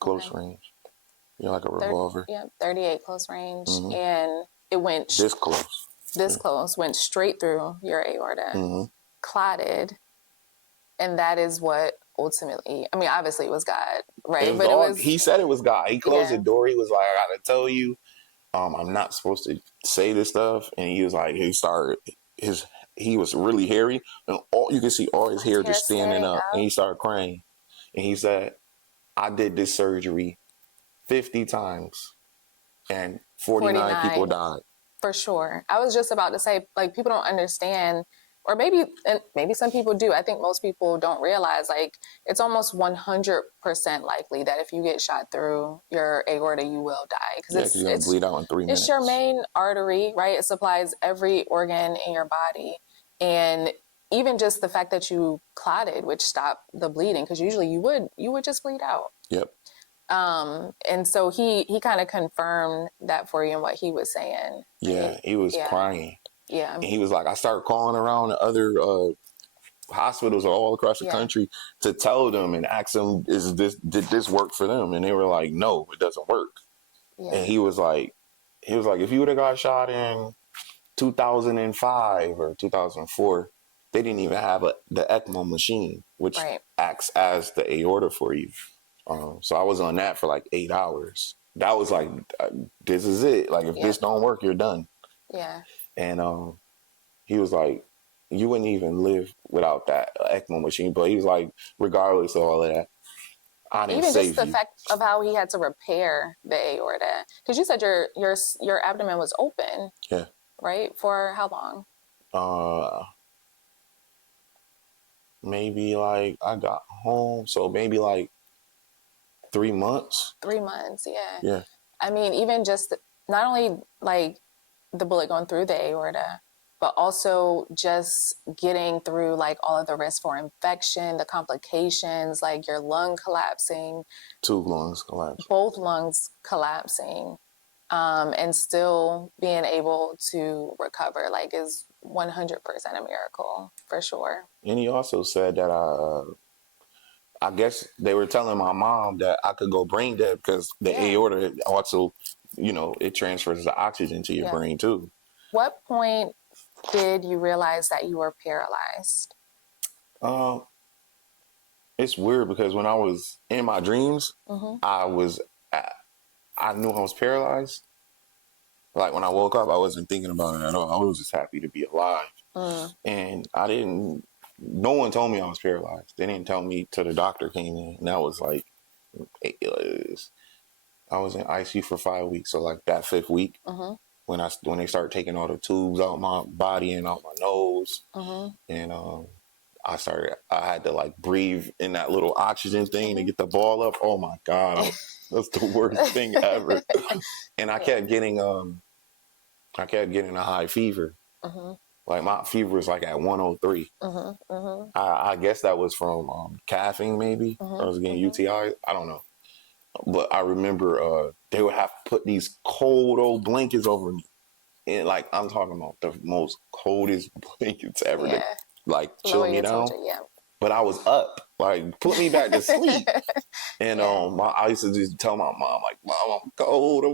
close range. Like a revolver. 38 close range, and it went this close. This close, went straight through your aorta, clotted. And that is what ultimately, I mean, obviously it was God, right? He said it was God. He closed the door. He was like, I gotta tell you, I'm not supposed to say this stuff. And he was like, he was really hairy. And you can see all his hair just standing up. And he started crying. And he said, I did this surgery 50 times and 49 people died. For sure. I was just about to say, like, people don't understand, or maybe some people do. I think most people don't realize, like, it's almost 100% likely that if you get shot through your aorta, you will die. Because you're going to bleed out in 3 minutes. It's your main artery, right? It supplies every organ in your body. And even just the fact that you clotted, which stopped the bleeding, because usually you would just bleed out. Yep. And so he kind of confirmed that for you and what he was saying. Yeah, he was crying. Yeah. And he was like, I started calling around the other hospitals all across the country to tell them and ask them, did this work for them? And they were like, no, it doesn't work. Yeah. And he was like, if you would have got shot in 2005 or 2004, they didn't even have the ECMO machine, which acts as the aorta for you. So I was on that for like 8 hours. That was like, this is it. Like, if this don't work, you're done. Yeah. And he was like, you wouldn't even live without that ECMO machine. But he was like, regardless of all of that, I didn't save you. Even just the fact of how he had to repair the aorta. Because you said your abdomen was open. Yeah. Right? For how long? Maybe like I got home. So maybe like 3 months. 3 months, yeah. Yeah. I mean, even just not only like the bullet going through the aorta, but also just getting through like all of the risk for infection, the complications, like your lung collapsing. 2 lungs collapsed. Both lungs collapsing, and still being able to recover, like, is 100% a miracle, for sure. And he also said that I guess they were telling my mom that I could go brain dead because the aorta also, it transfers the oxygen to your brain too. What point did you realize that you were paralyzed? It's weird because when I was in my dreams, I knew I was paralyzed. Like when I woke up, I wasn't thinking about it at all. I was just happy to be alive. And no one told me I was paralyzed. They didn't tell me till the doctor came in. And that was like, I was in ICU for 5 weeks. So like that 5th week, when they started taking all the tubes out my body and out my nose, and I had to like breathe in that little oxygen thing to get the ball up. Oh my God, that's the worst thing ever. And I kept getting a high fever. Like my fever was like at 103. I guess that was from coughing maybe. I was getting UTI. I don't know. But I remember they would have to put these cold old blankets over me. And like, I'm talking about the most coldest blankets ever to like chill me down. But I was up, like put me back to sleep. And I used to just tell my mom, like, Mom, I'm cold,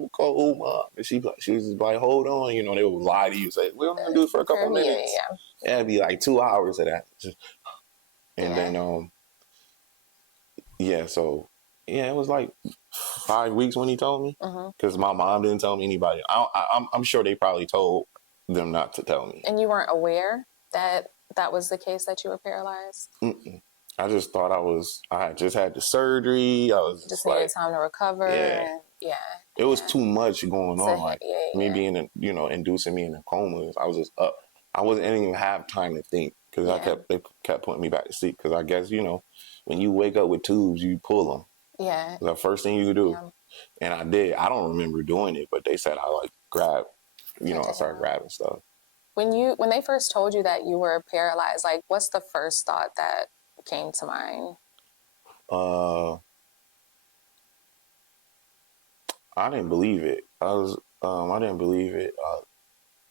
Mom. And she was just like, hold on, they would lie to you, say, we're gonna do it for a couple of minutes. And it'd be like 2 hours of that. And then so it was like 5 weeks when he told me, because my mom didn't tell me anybody. I'm sure they probably told them not to tell me. And you weren't aware that was the case, that you were paralyzed? I just thought I had just had the surgery. I was Just like, needed time to recover. yeah, And it was too much going on. Like me yeah. being, inducing me in a coma. I was just up. I didn't even have time to think because they kept putting me back to sleep. Because I guess, when you wake up with tubes, you pull them. Yeah. It's the first thing you do. Yeah. And I did. I don't remember doing it, but they said I like grabbed, I started grabbing stuff. When they first told you that you were paralyzed, like what's the first thought that came to mind? I didn't believe it. I didn't believe it.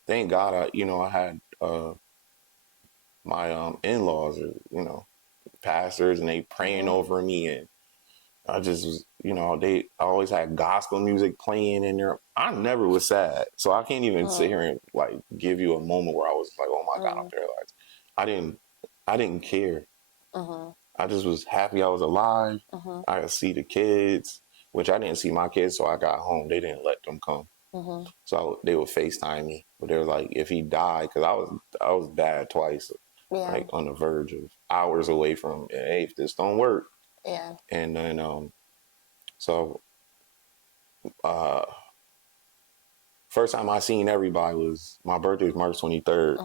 Thank God I had my in-laws are, pastors, and they praying over me, and I just was, I always had gospel music playing in there. I never was sad. So I can't even sit here and like give you a moment where I was like, oh my God, I'm paralyzed. I didn't care. I just was happy I was alive. I could see the kids, which I didn't see my kids. So I got home. They didn't let them come. So they would FaceTime me, but they were like, if he died, cause I was bad twice, like on the verge of hours away from, hey, if this don't work. Yeah. And then, so, first time I seen everybody was, my birthday was March 23rd.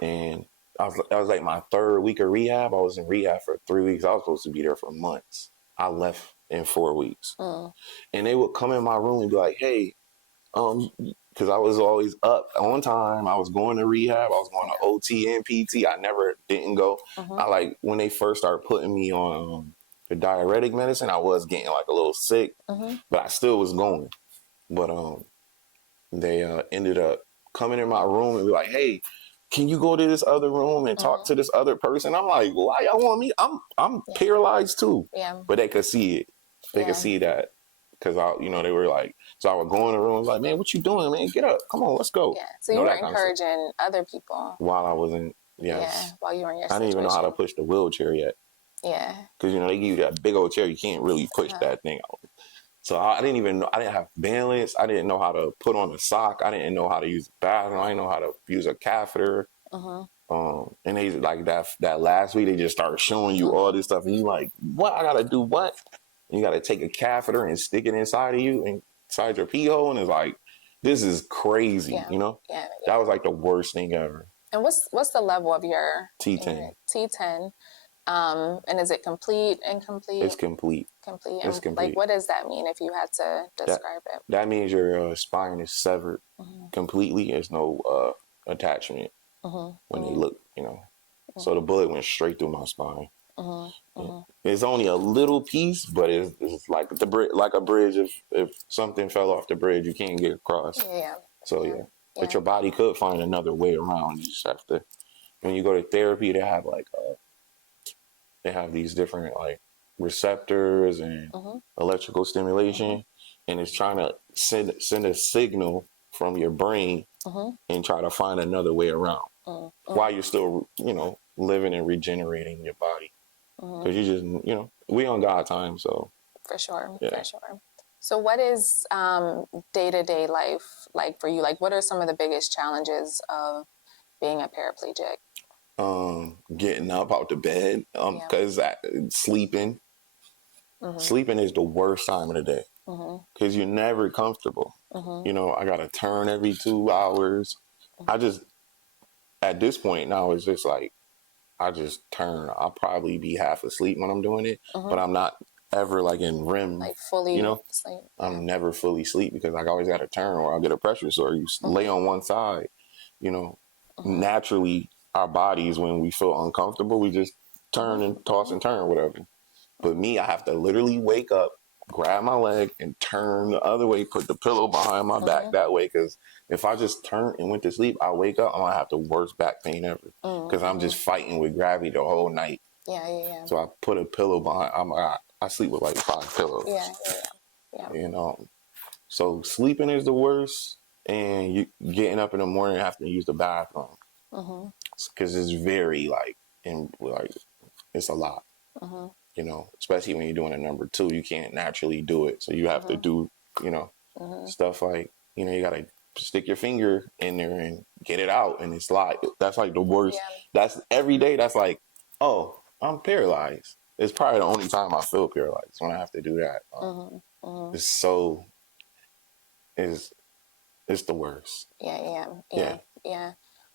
And I was like my third week of rehab. I was in rehab for 3 weeks. I was supposed to be there for months. I left in 4 weeks. And they would come in my room and be like, hey, because I was always up on time. I was going to rehab. I was going to OT and PT. I never didn't go. I like when they first started putting me on the diuretic medicine, I was getting like a little sick, but I still was going. But they ended up coming in my room and be like, hey, can you go to this other room and talk to this other person? I'm like, why y'all want me? I'm paralyzed too. Yeah. But they could see it. They could see that. Because they were like, so I would go in the room, like, man, what you doing, man? Get up, come on, let's go. Yeah. So you were encouraging other people while I was in, Yeah, while you were in your situation. I didn't even know how to push the wheelchair yet. Yeah. Because they give you that big old chair, you can't really push that thing out. So I didn't even know. I didn't have balance. I didn't know how to put on a sock. I didn't know how to use the bathroom. I didn't know how to use a catheter. And they like that last week they just started showing you all this stuff, and you like, what? I gotta do what? You got to take a catheter and stick it inside of you, inside your pee hole. And it's like, this is crazy, Yeah. That was like the worst thing ever. And what's the level of your T10? T10. And is it complete, incomplete? It's complete. Complete. It's complete. Like, what does that mean if you had to describe it? That means your spine is severed completely. There's no attachment when they look, So the bullet went straight through my spine. It's only a little piece, but it's like like a bridge. If something fell off the bridge, you can't get across. Yeah. So but your body could find another way around. You just have to. When you go to therapy, they have these different like receptors and electrical stimulation, and it's trying to send a signal from your brain and try to find another way around while you're still living and regenerating your body. Because you just, we on God time, so. For sure. So what is day-to-day life like for you? Like, what are some of the biggest challenges of being a paraplegic? Getting up out the bed, because sleeping. Sleeping is the worst time of the day. Because you're never comfortable. I got to turn every 2 hours. At this point now, it's just like, I just turn. I'll probably be half asleep when I'm doing it, but I'm not ever like in REM. Like fully asleep. I'm never fully asleep because I always got to turn or I'll get a pressure sore. You lay on one side, naturally our bodies, when we feel uncomfortable, we just turn and toss and turn, whatever. But me, I have to literally wake up, grab my leg and turn the other way, put the pillow behind my back that way. Because if I just turn and went to sleep, I wake up, I'm going to have the worst back pain ever. Because I'm just fighting with gravity the whole night. Yeah. So I put a pillow behind, I sleep with like 5 pillows. Yeah. So sleeping is the worst. And you getting up in the morning and having to use the bathroom. Because it's very it's a lot. Especially when you're doing a number 2, you can't naturally do it. So you have to do, stuff like, you got to stick your finger in there and get it out. And it's like, that's like the worst. That's every day. That's like, oh, I'm paralyzed. It's probably the only time I feel paralyzed when I have to do that. It's so is it's the worst. Yeah.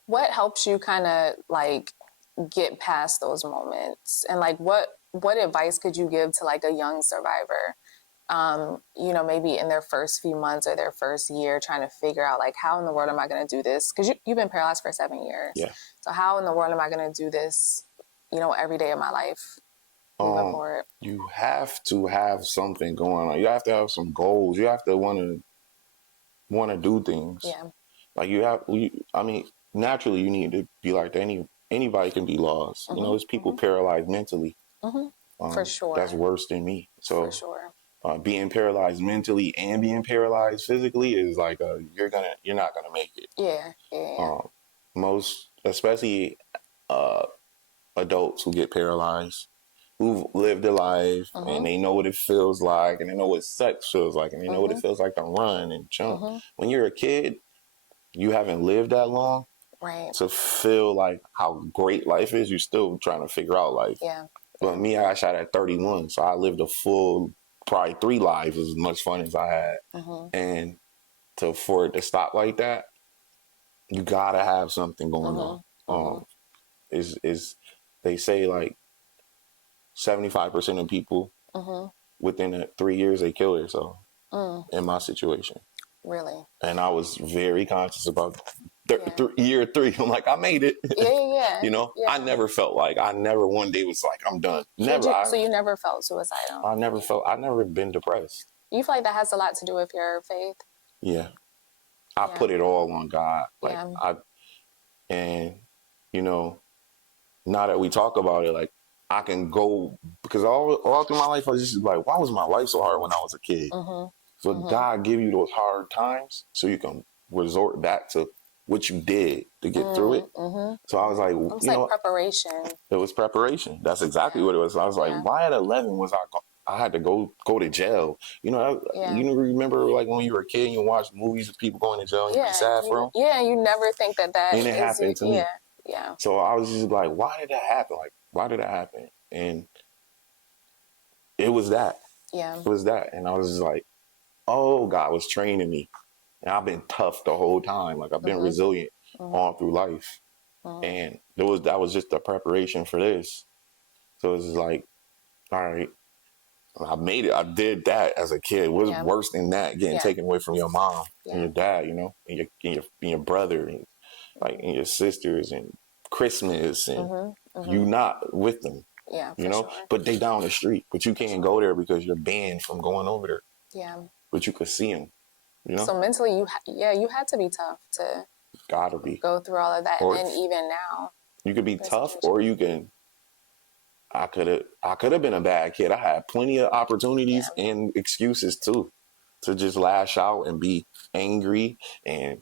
What helps you kind of like get past those moments? And like what advice could you give to like a young survivor? Maybe in their first few months or their first year trying to figure out like how in the world am I going to do this? Because you've been paralyzed for 7 years. Yeah. So how in the world am I going to do this, every day of my life moving forward? You have to have something going on. You have to have some goals. You have to want to do things. Yeah. Like naturally you need to be like that. Anybody can be lost. There's people paralyzed mentally. For sure. That's worse than me. So for sure. Being paralyzed mentally and being paralyzed physically is like you're not gonna make it. Yeah. Most, especially adults who get paralyzed, who've lived a life and they know what it feels like, and they know what sex feels like, and they know what it feels like to run and jump. When you're a kid, you haven't lived that long. Right. To feel like how great life is, you're still trying to figure out life. Yeah. But me, I got shot at 31, so I lived a full, probably 3 lives, as much fun as I had. And for it to stop like that, you gotta have something going on. They say like 75% of people within 3 years they kill themselves. In my situation. Really? And I was very conscious about year 3. I'm like, I made it. Yeah. I never felt like, I never one day was like, I'm done. Never. So you never felt suicidal? I've never been depressed. You feel like that has a lot to do with your faith? Yeah. I put it all on God. Like now that we talk about it, like I can go, because all through my life I was just like, why was my life so hard when I was a kid? So God give you those hard times so you can resort back to what you did to get through it. So I was like, it's like preparation. It was preparation. That's exactly what it was. So I was like, why at 11 was I had to go to jail? You remember like when you were a kid and you watched movies of people going to jail and you be sad for them? Yeah, you never think that and it happened to me. Yeah. So I was just like, why did that happen? Like, why did that happen? And it was that. Yeah. It was that. And I was just like, oh, God was training me. And I've been tough the whole time. Like I've been resilient all through life. And that was just the preparation for this. So it's just like, all right, I made it. I did that as a kid. What's worse than that? Getting taken away from your mom and your dad, and your brother, and like and your sisters, and Christmas, and you not with them. Yeah, sure. But they down the street, but you can't go there because you're banned from going over there. Yeah. But you could see them. So mentally, you had to be tough to gotta be go through all of that, and then even now, you could be tough, or you can. I could have been a bad kid. I had plenty of opportunities and excuses too, to just lash out and be angry and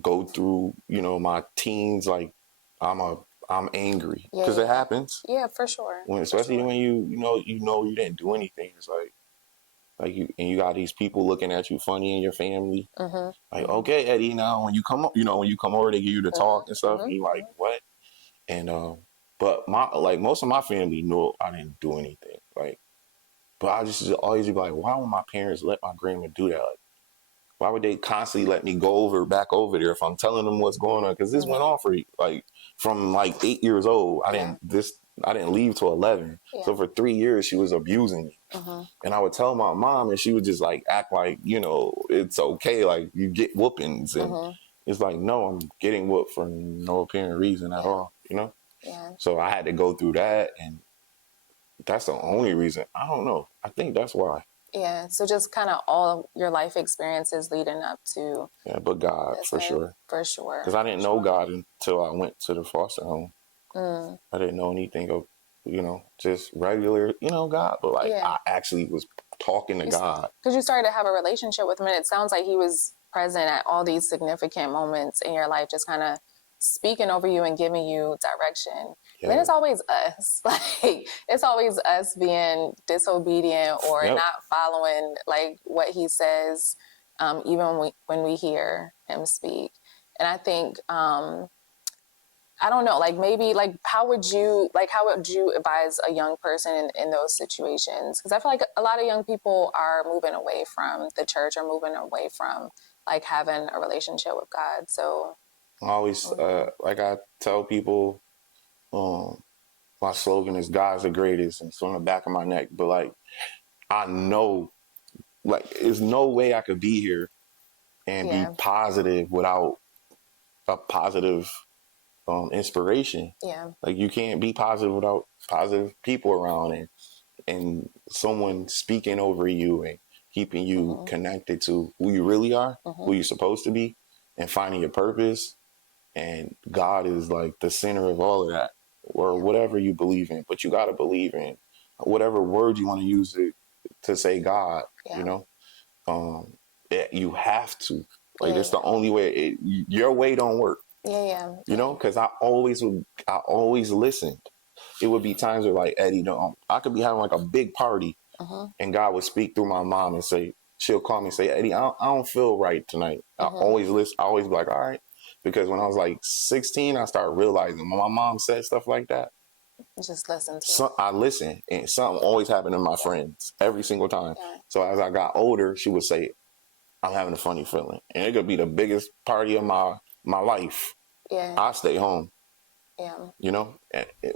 go through, my teens like I'm angry because it happens. Yeah, for sure. Especially when you didn't do anything. It's like you got these people looking at you funny in your family. Like, okay, Eddie, now when you come over, they give you the talk and stuff. And you like, what? And but most of my family knew I didn't do anything. Like, but I just always be like, why would my parents let my grandma do that? Like, why would they constantly let me go back over there if I'm telling them what's going on? Because this went on from 8 years old. I didn't leave till 11. So for 3 years she was abusing me. And I would tell my mom, and she would just like act like, it's okay. Like you get whoopings, and it's like, no, I'm getting whooped for no apparent reason at all. Yeah. So I had to go through that, and that's the only reason. I don't know. I think that's why. Yeah. So just kind of all of your life experiences leading up to. Yeah, but God, for sure. For sure. Because I didn't know God until I went to the foster home. I didn't know anything of, just regular, God. But I actually was talking to God. Because you started to have a relationship with him, and it sounds like he was present at all these significant moments in your life, just kind of speaking over you and giving you direction. Yeah. Then it's always us. Like, it's always us being disobedient or not following like what he says, even when we hear him speak. And I think I don't know, like maybe like how would you advise a young person in those situations? Because I feel like a lot of young people are moving away from the church or moving away from like having a relationship with God. So I always, like I tell people, my slogan is God's the greatest, and it's on the back of my neck. But like, I know, like, there's no way I could be here and be yeah, positive without a positive inspiration. yeah, Like, you can't be positive without positive people around, and someone speaking over you and keeping you connected to who you really are, who you're supposed to be, and finding your purpose. And God is like the center of all of that, or whatever you believe in. But you got to believe in whatever word you want to use to say God. yeah, You know, you have to. Like, yeah, it's the only way. Your way don't work. yeah, yeah, You know, because I always listened. It would be times where like, Eddie, I could be having like a big party, and God would speak through my mom and say, she'll call me and say, Eddie, I don't feel right tonight. I always listen. I always be like, all right. Because when I was like 16, I started realizing when my mom said stuff like that, just listen to so I listened, and something always happened to my friends every single time. Yeah. So as I got older, she would say, I'm having a funny feeling. And it could be the biggest party of my life. yeah, I stay home, yeah, you know?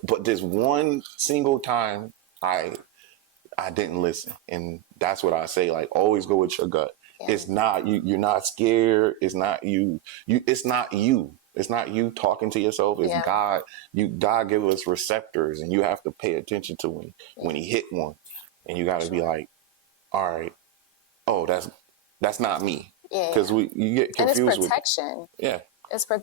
But this one single time I didn't listen. And that's what I say, like, always go with your gut. yeah, It's not you, you're not scared. It's not you. It's not you. It's not you talking to yourself. It's yeah, God. God give us receptors, and you have to pay attention to when he hit one. And you gotta be like, all right, oh, that's not me. yeah, Because yeah. you get And it's confused with protection. yeah.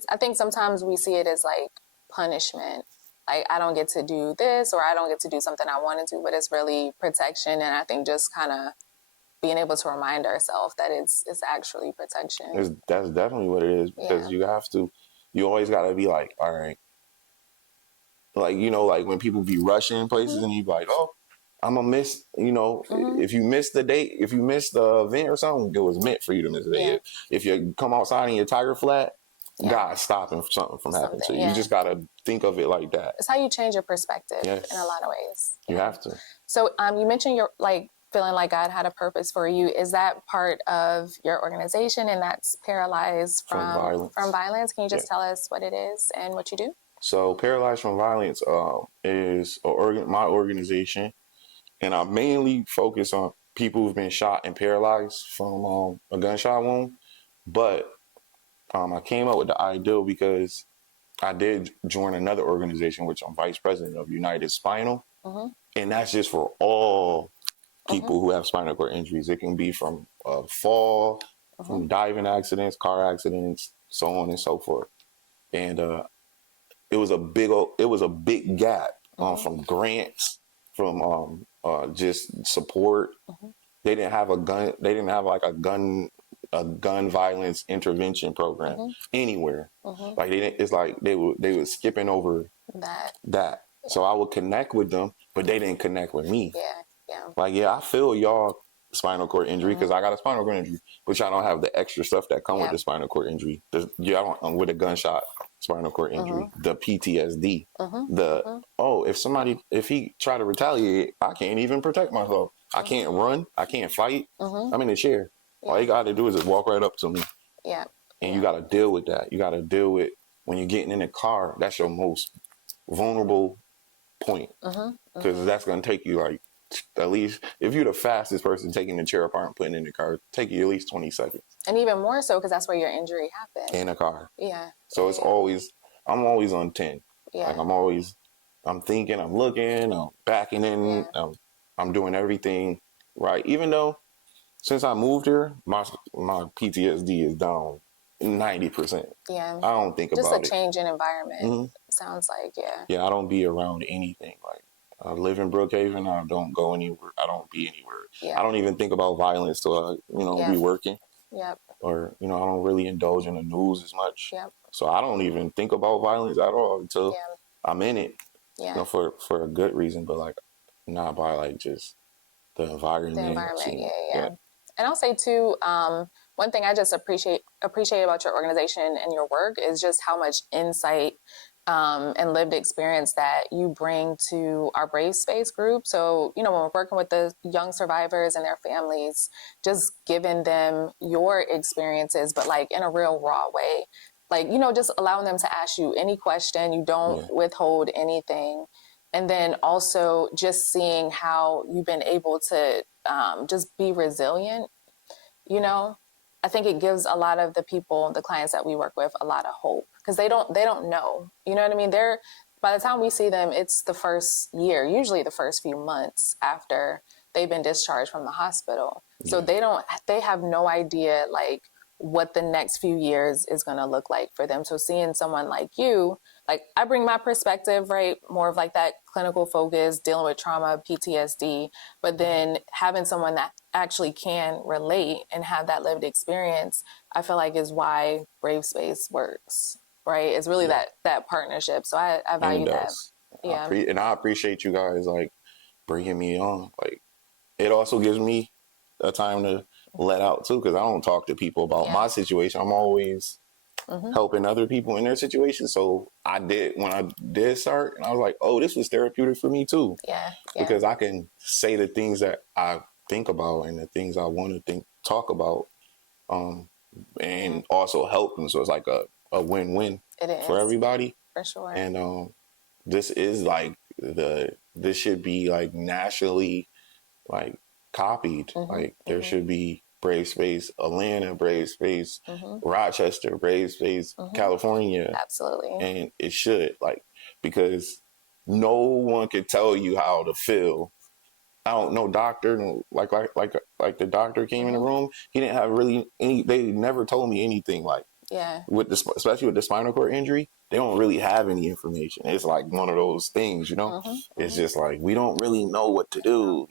I think sometimes we see it as like punishment. Like I don't get to do this or I don't get to do something I wanted to, but it's really protection. And I think just kind of being able to remind ourselves that it's actually protection. That's definitely what it is, because you always gotta be like, all right, like, like when people be rushing places and you be like, oh, I'm gonna miss, if you miss the date, if you miss the event or something, it was meant for you to miss the date. Yeah. If you come outside in your tiger flat, Yeah. God's stopping something from happening to you. Yeah. You just gotta think of it like that. It's how you change your perspective Yes. in a lot of ways. You have to. So you mentioned you're like feeling like God had a purpose for you. Is that part of your organization, and that's Paralyzed from Violence? Can you just tell us what it is and what you do? So Paralyzed from Violence is my organization, and I mainly focus on people who've been shot and paralyzed from a gunshot wound. But I came up with the idea because I did join another organization, which I'm vice president of, United Spinal, and that's just for all people who have spinal cord injuries. It can be from fall, from diving accidents, car accidents, so on and so forth. And it was a big gap from grants, from just support. They didn't have a gun. They didn't have like a gun violence intervention program anywhere. Like they didn't. It's like they were skipping over that. So I would connect with them, but they didn't connect with me. Yeah. Like, I feel y'all spinal cord injury because I got a spinal cord injury, but y'all don't have the extra stuff that come with the spinal cord injury. Y'all don't, with a gunshot spinal cord injury, the PTSD, if he try to retaliate, I can't even protect myself. I can't run. I can't fight. I'm in the chair. All you got to do is just walk right up to me. Yeah. And you got to deal with that. You got to deal with when you're getting in the car. That's your most vulnerable point, because that's going to take you like, at least if you're the fastest person taking the chair apart and putting it in the car, take you at least 20 seconds. And even more so because that's where your injury happened. In a car. Yeah. So it's always, I'm always on 10. Yeah. Like I'm thinking, I'm looking, I'm backing in, I'm doing everything right. Even though since I moved here, my PTSD is down 90%. Yeah. I don't think about it. Just a change in environment. Sounds like, Yeah, I don't be around anything. Like, I live in Brookhaven. I don't go anywhere. I don't be anywhere. Yeah. I don't even think about violence till I, be working. Yep. Or, I don't really indulge in the news as much. Yep. So I don't even think about violence at all until I'm in it. Yeah. For a good reason, but like not by like just the environment. Yeah. And I'll say too, one thing I just appreciate about your organization and your work is just how much insight and lived experience that you bring to our Brave Space group. So, when we're working with the young survivors and their families, just giving them your experiences, but like in a real raw way. Like, just allowing them to ask you any question. You don't withhold anything. And then also just seeing how you've been able to just be resilient, I think it gives a lot of the people, the clients that we work with, a lot of hope because they don't know. You know what I mean? By the time we see them, it's the first year, usually the first few months after they've been discharged from the hospital. So they have no idea like what the next few years is going to look like for them. So seeing someone like you, like I bring my perspective, right? More of like that clinical focus, dealing with trauma, PTSD, but then having someone that actually can relate and have that lived experience, I feel like is why Brave Space works, right? It's really that partnership. So I value that. Yeah. And I appreciate you guys like bringing me on. Like it also gives me a time to let out too, because I don't talk to people about my situation. I'm always helping other people in their situation. So I did when I did start, and I was like, oh, this was therapeutic for me too. Yeah. Because I can say the things that I think about and the things I want to talk about, and also help them. So it's like a win-win for everybody. For sure. And this is like this should be like nationally like copied. Like there should be Brave Space Atlanta, Brave Space Rochester, Brave Space California. Absolutely. And it should, like, because no one can tell you how to feel. I don't know, doctor, like the doctor came in the room. He didn't have really any. They never told me anything. Like, especially with the spinal cord injury, they don't really have any information. It's like one of those things, It's just like we don't really know what to do,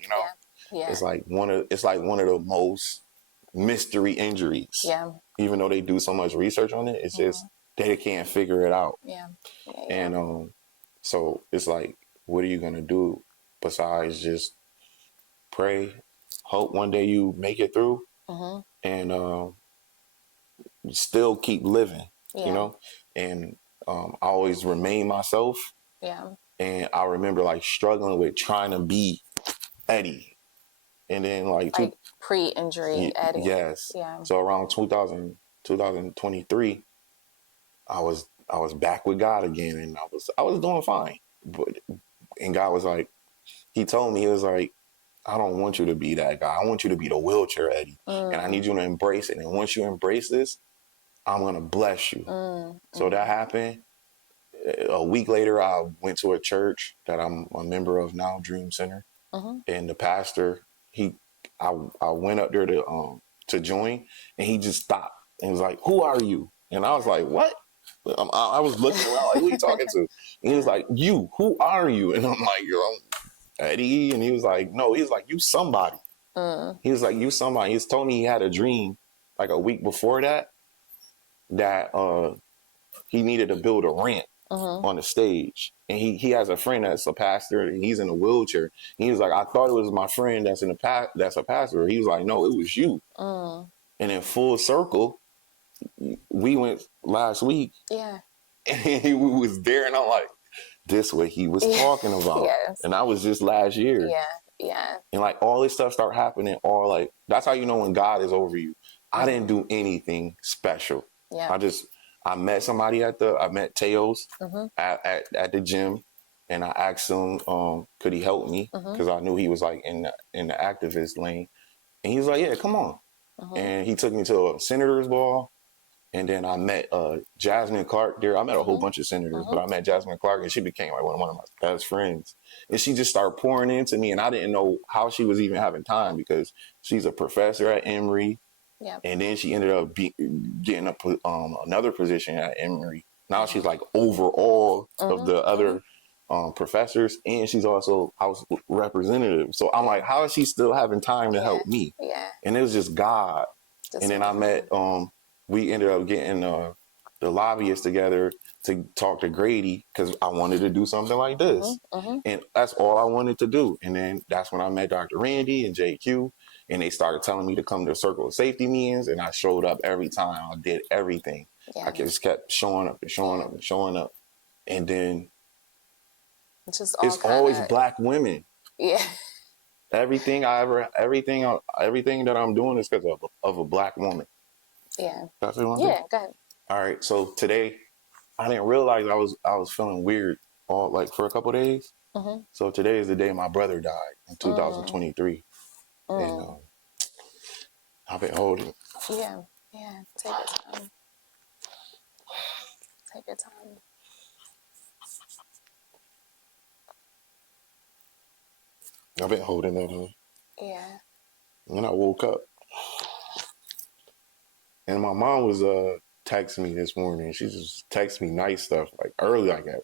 Yeah. It's like one of the most mystery injuries. Yeah. Even though they do so much research on it, it's just they can't figure it out. Yeah. And so it's like, what are you gonna do besides just pray, hope one day you make it through, and still keep living, And I always remain myself. Yeah. And I remember like struggling with trying to be Eddie. And then like pre-injury Eddie. Yes. Yeah. So around 2023, I was back with God again, and I was doing fine. And God was like, he told me, he was like, I don't want you to be that guy. I want you to be the wheelchair Eddie. And I need you to embrace it. And once you embrace this, I'm going to bless you. So that happened. A week later, I went to a church that I'm a member of now, Dream Center. And the pastor, I went up there to join, and he just stopped and was like, "Who are you?" And I was like, "What?" I was looking around like, "Who are you talking to?" And he was like, "You, who are you?" And I'm like, Eddie. And he was like, "No," he's like, "You somebody." He was like, "You somebody." He's told me he had a dream like a week before that he needed to build a ramp on the stage. And he has a friend that's a pastor, and he's in a wheelchair. He was like, "I thought it was my friend that's a pastor." He was like, "No, it was you." And in full circle, we went last week. Yeah. And he was there, and I'm like, this what he was talking about. Yes. And that was just last year. Yeah. And like all this stuff start happening, all like, that's how you know when God is over you. I didn't do anything special. Yeah. I met somebody I met Teos at the gym, and I asked him, could he help me? Because I knew he was like in the activist lane. And he was like, "Yeah, come on." And he took me to a senator's ball. And then I met Jasmine Clark there. I met a whole bunch of senators, but I met Jasmine Clark, and she became like one of my best friends. And she just started pouring into me, and I didn't know how she was even having time, because she's a professor at Emory. Yeah. And then she ended up getting another position at Emory. Now she's like over all of the other professors, and she's also House representative. So I'm like, how is she still having time to help me? Yeah. And it was just God. And then I met, we ended up getting the lobbyists together to talk to Grady, because I wanted to do something like this. And that's all I wanted to do. And then that's when I met Dr. Randy and JQ. And they started telling me to come to Circle of Safety meetings, and I showed up every time. I did everything. Yeah. I just kept showing up and showing up and showing up. And then It's just all it's kind always of, Black women. yeah. Everything that I'm doing is because of a Black woman. Yeah. Can I say one thing? Yeah, go ahead. All right. So today, I didn't realize I was feeling weird all like for a couple days. Mm-hmm. So today is the day my brother died in 2023, and Mm. I've been holding. Yeah, yeah. Take your time. Take your time. I've been holding that in. Yeah. And then I woke up, and my mom was texting me this morning. She just texted me nice stuff like early, like at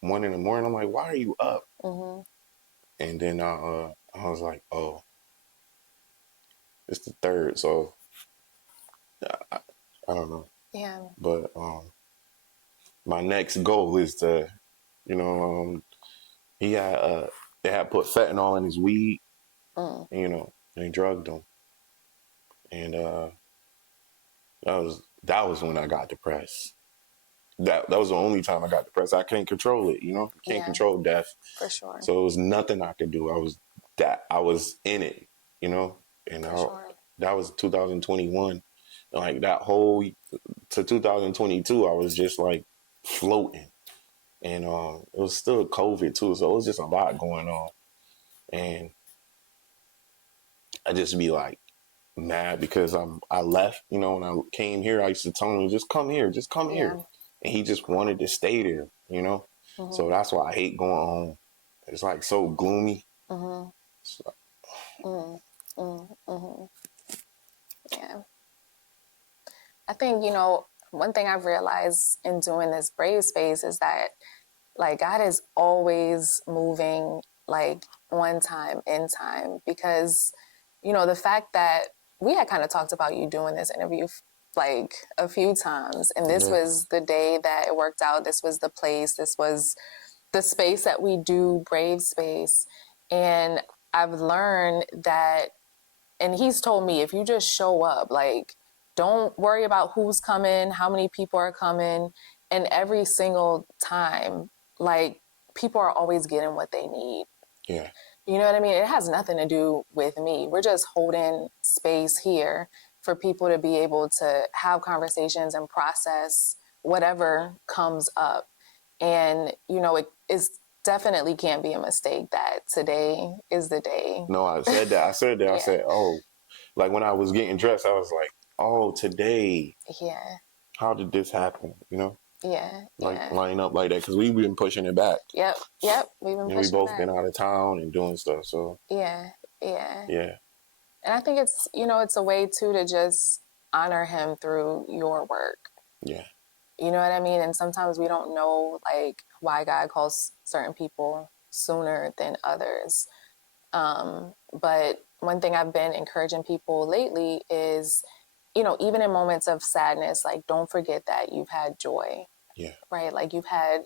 1 in the morning. I'm like, why are you up? Mm-hmm. And then I was like, oh, it's the third, so I don't know. Yeah. But my next goal is to, he had they had put fentanyl in his weed, Mm. and they drugged him, and that was when I got depressed. That was the only time I got depressed. I can't control it, You can't Yeah, control death, for sure. so it was nothing I could do. I was in it, and For sure. that was 2021. Like that whole to 2022, I was just like floating, and it was still COVID too, so it was just a lot going on, and I just be like mad because I left. When I came here, I used to tell him, just come here, Yeah. and he just wanted to stay there. Mm-hmm. So that's why I hate going home. It's like so gloomy. Mm-hmm. So, Mm-hmm. Yeah. I think, one thing I've realized in doing this brave space is that like God is always moving like on time, in time, because, the fact that we had kind of talked about you doing this interview like a few times, and this yeah, was the day that it worked out. This was the place, this was the space that we do, Brave Space. And I've learned that, and he's told me, if you just show up, like, don't worry about who's coming, how many people are coming. And every single time, like, people are always getting what they need. yeah, You know what I mean? It has nothing to do with me. We're just holding space here for people to be able to have conversations and process whatever comes up. And, it is definitely can't be a mistake that today is the day. No, I said that. I said that. I Yeah. said, oh, like when I was getting dressed, I was like, oh, today. Yeah. How did this happen? Yeah. Like Yeah. line up like that because we've been pushing it back. Yep. We've been We pushing both back. been out of town and doing stuff. So Yeah. Yeah. yeah. And I think it's, it's a way too to just honor him through your work. Yeah. You know what I mean? And sometimes we don't know like why God calls certain people sooner than others. But one thing I've been encouraging people lately is, even in moments of sadness, like don't forget that you've had joy. Yeah. Right? Like you've had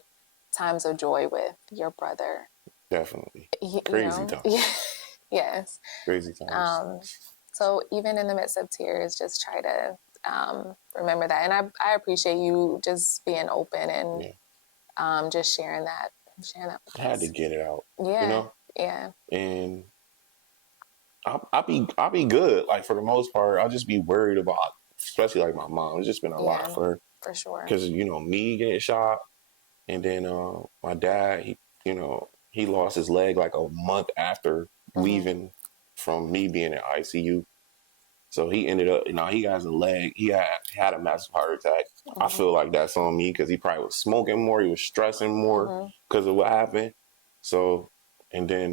times of joy with your brother. Definitely. Crazy times. Yes. Crazy times. So even in the midst of tears, just try to remember that. And I appreciate you just being open and just sharing that with I had us. to get it out. Yeah. Yeah. And I'll be good. Like for the most part, I'll just be worried about, especially like my mom. It's just been a lot for her. For sure. Because me getting shot, and then my dad, he lost his leg like a month after leaving from me being in ICU. So he ended up, he has a leg. He had a massive heart attack. I feel like that's on me because he probably was smoking more. He was stressing more because of what happened. So, and then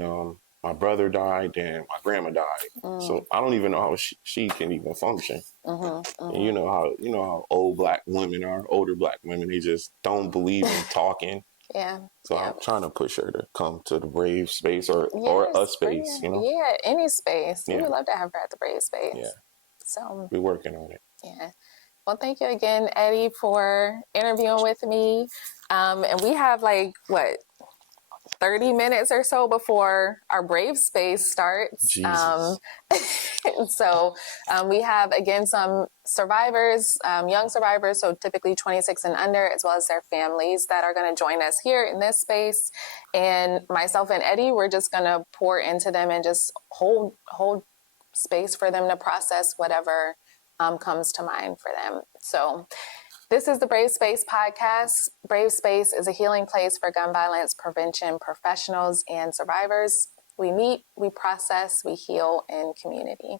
my brother died. Then my grandma died. So I don't even know how she can even function. And you know how old black women are, older black women. They just don't believe in talking. Yeah. So I'm trying to push her to come to the Brave Space or a space, Yeah, any space. Yeah. We would love to have her at the Brave Space. Yeah. So we're working on it. Yeah. Well, thank you again, Eddie, for interviewing with me. And we have 30 minutes or so before our Brave Space starts. Jesus. So we have, again, some survivors, young survivors, so typically 26 and under, as well as their families that are going to join us here in this space. And myself and Eddie, we're just going to pour into them and just hold space for them to process whatever comes to mind for them. So this is the Brave Space podcast. Brave Space is a healing place for gun violence prevention professionals and survivors. We meet, we process, we heal in community.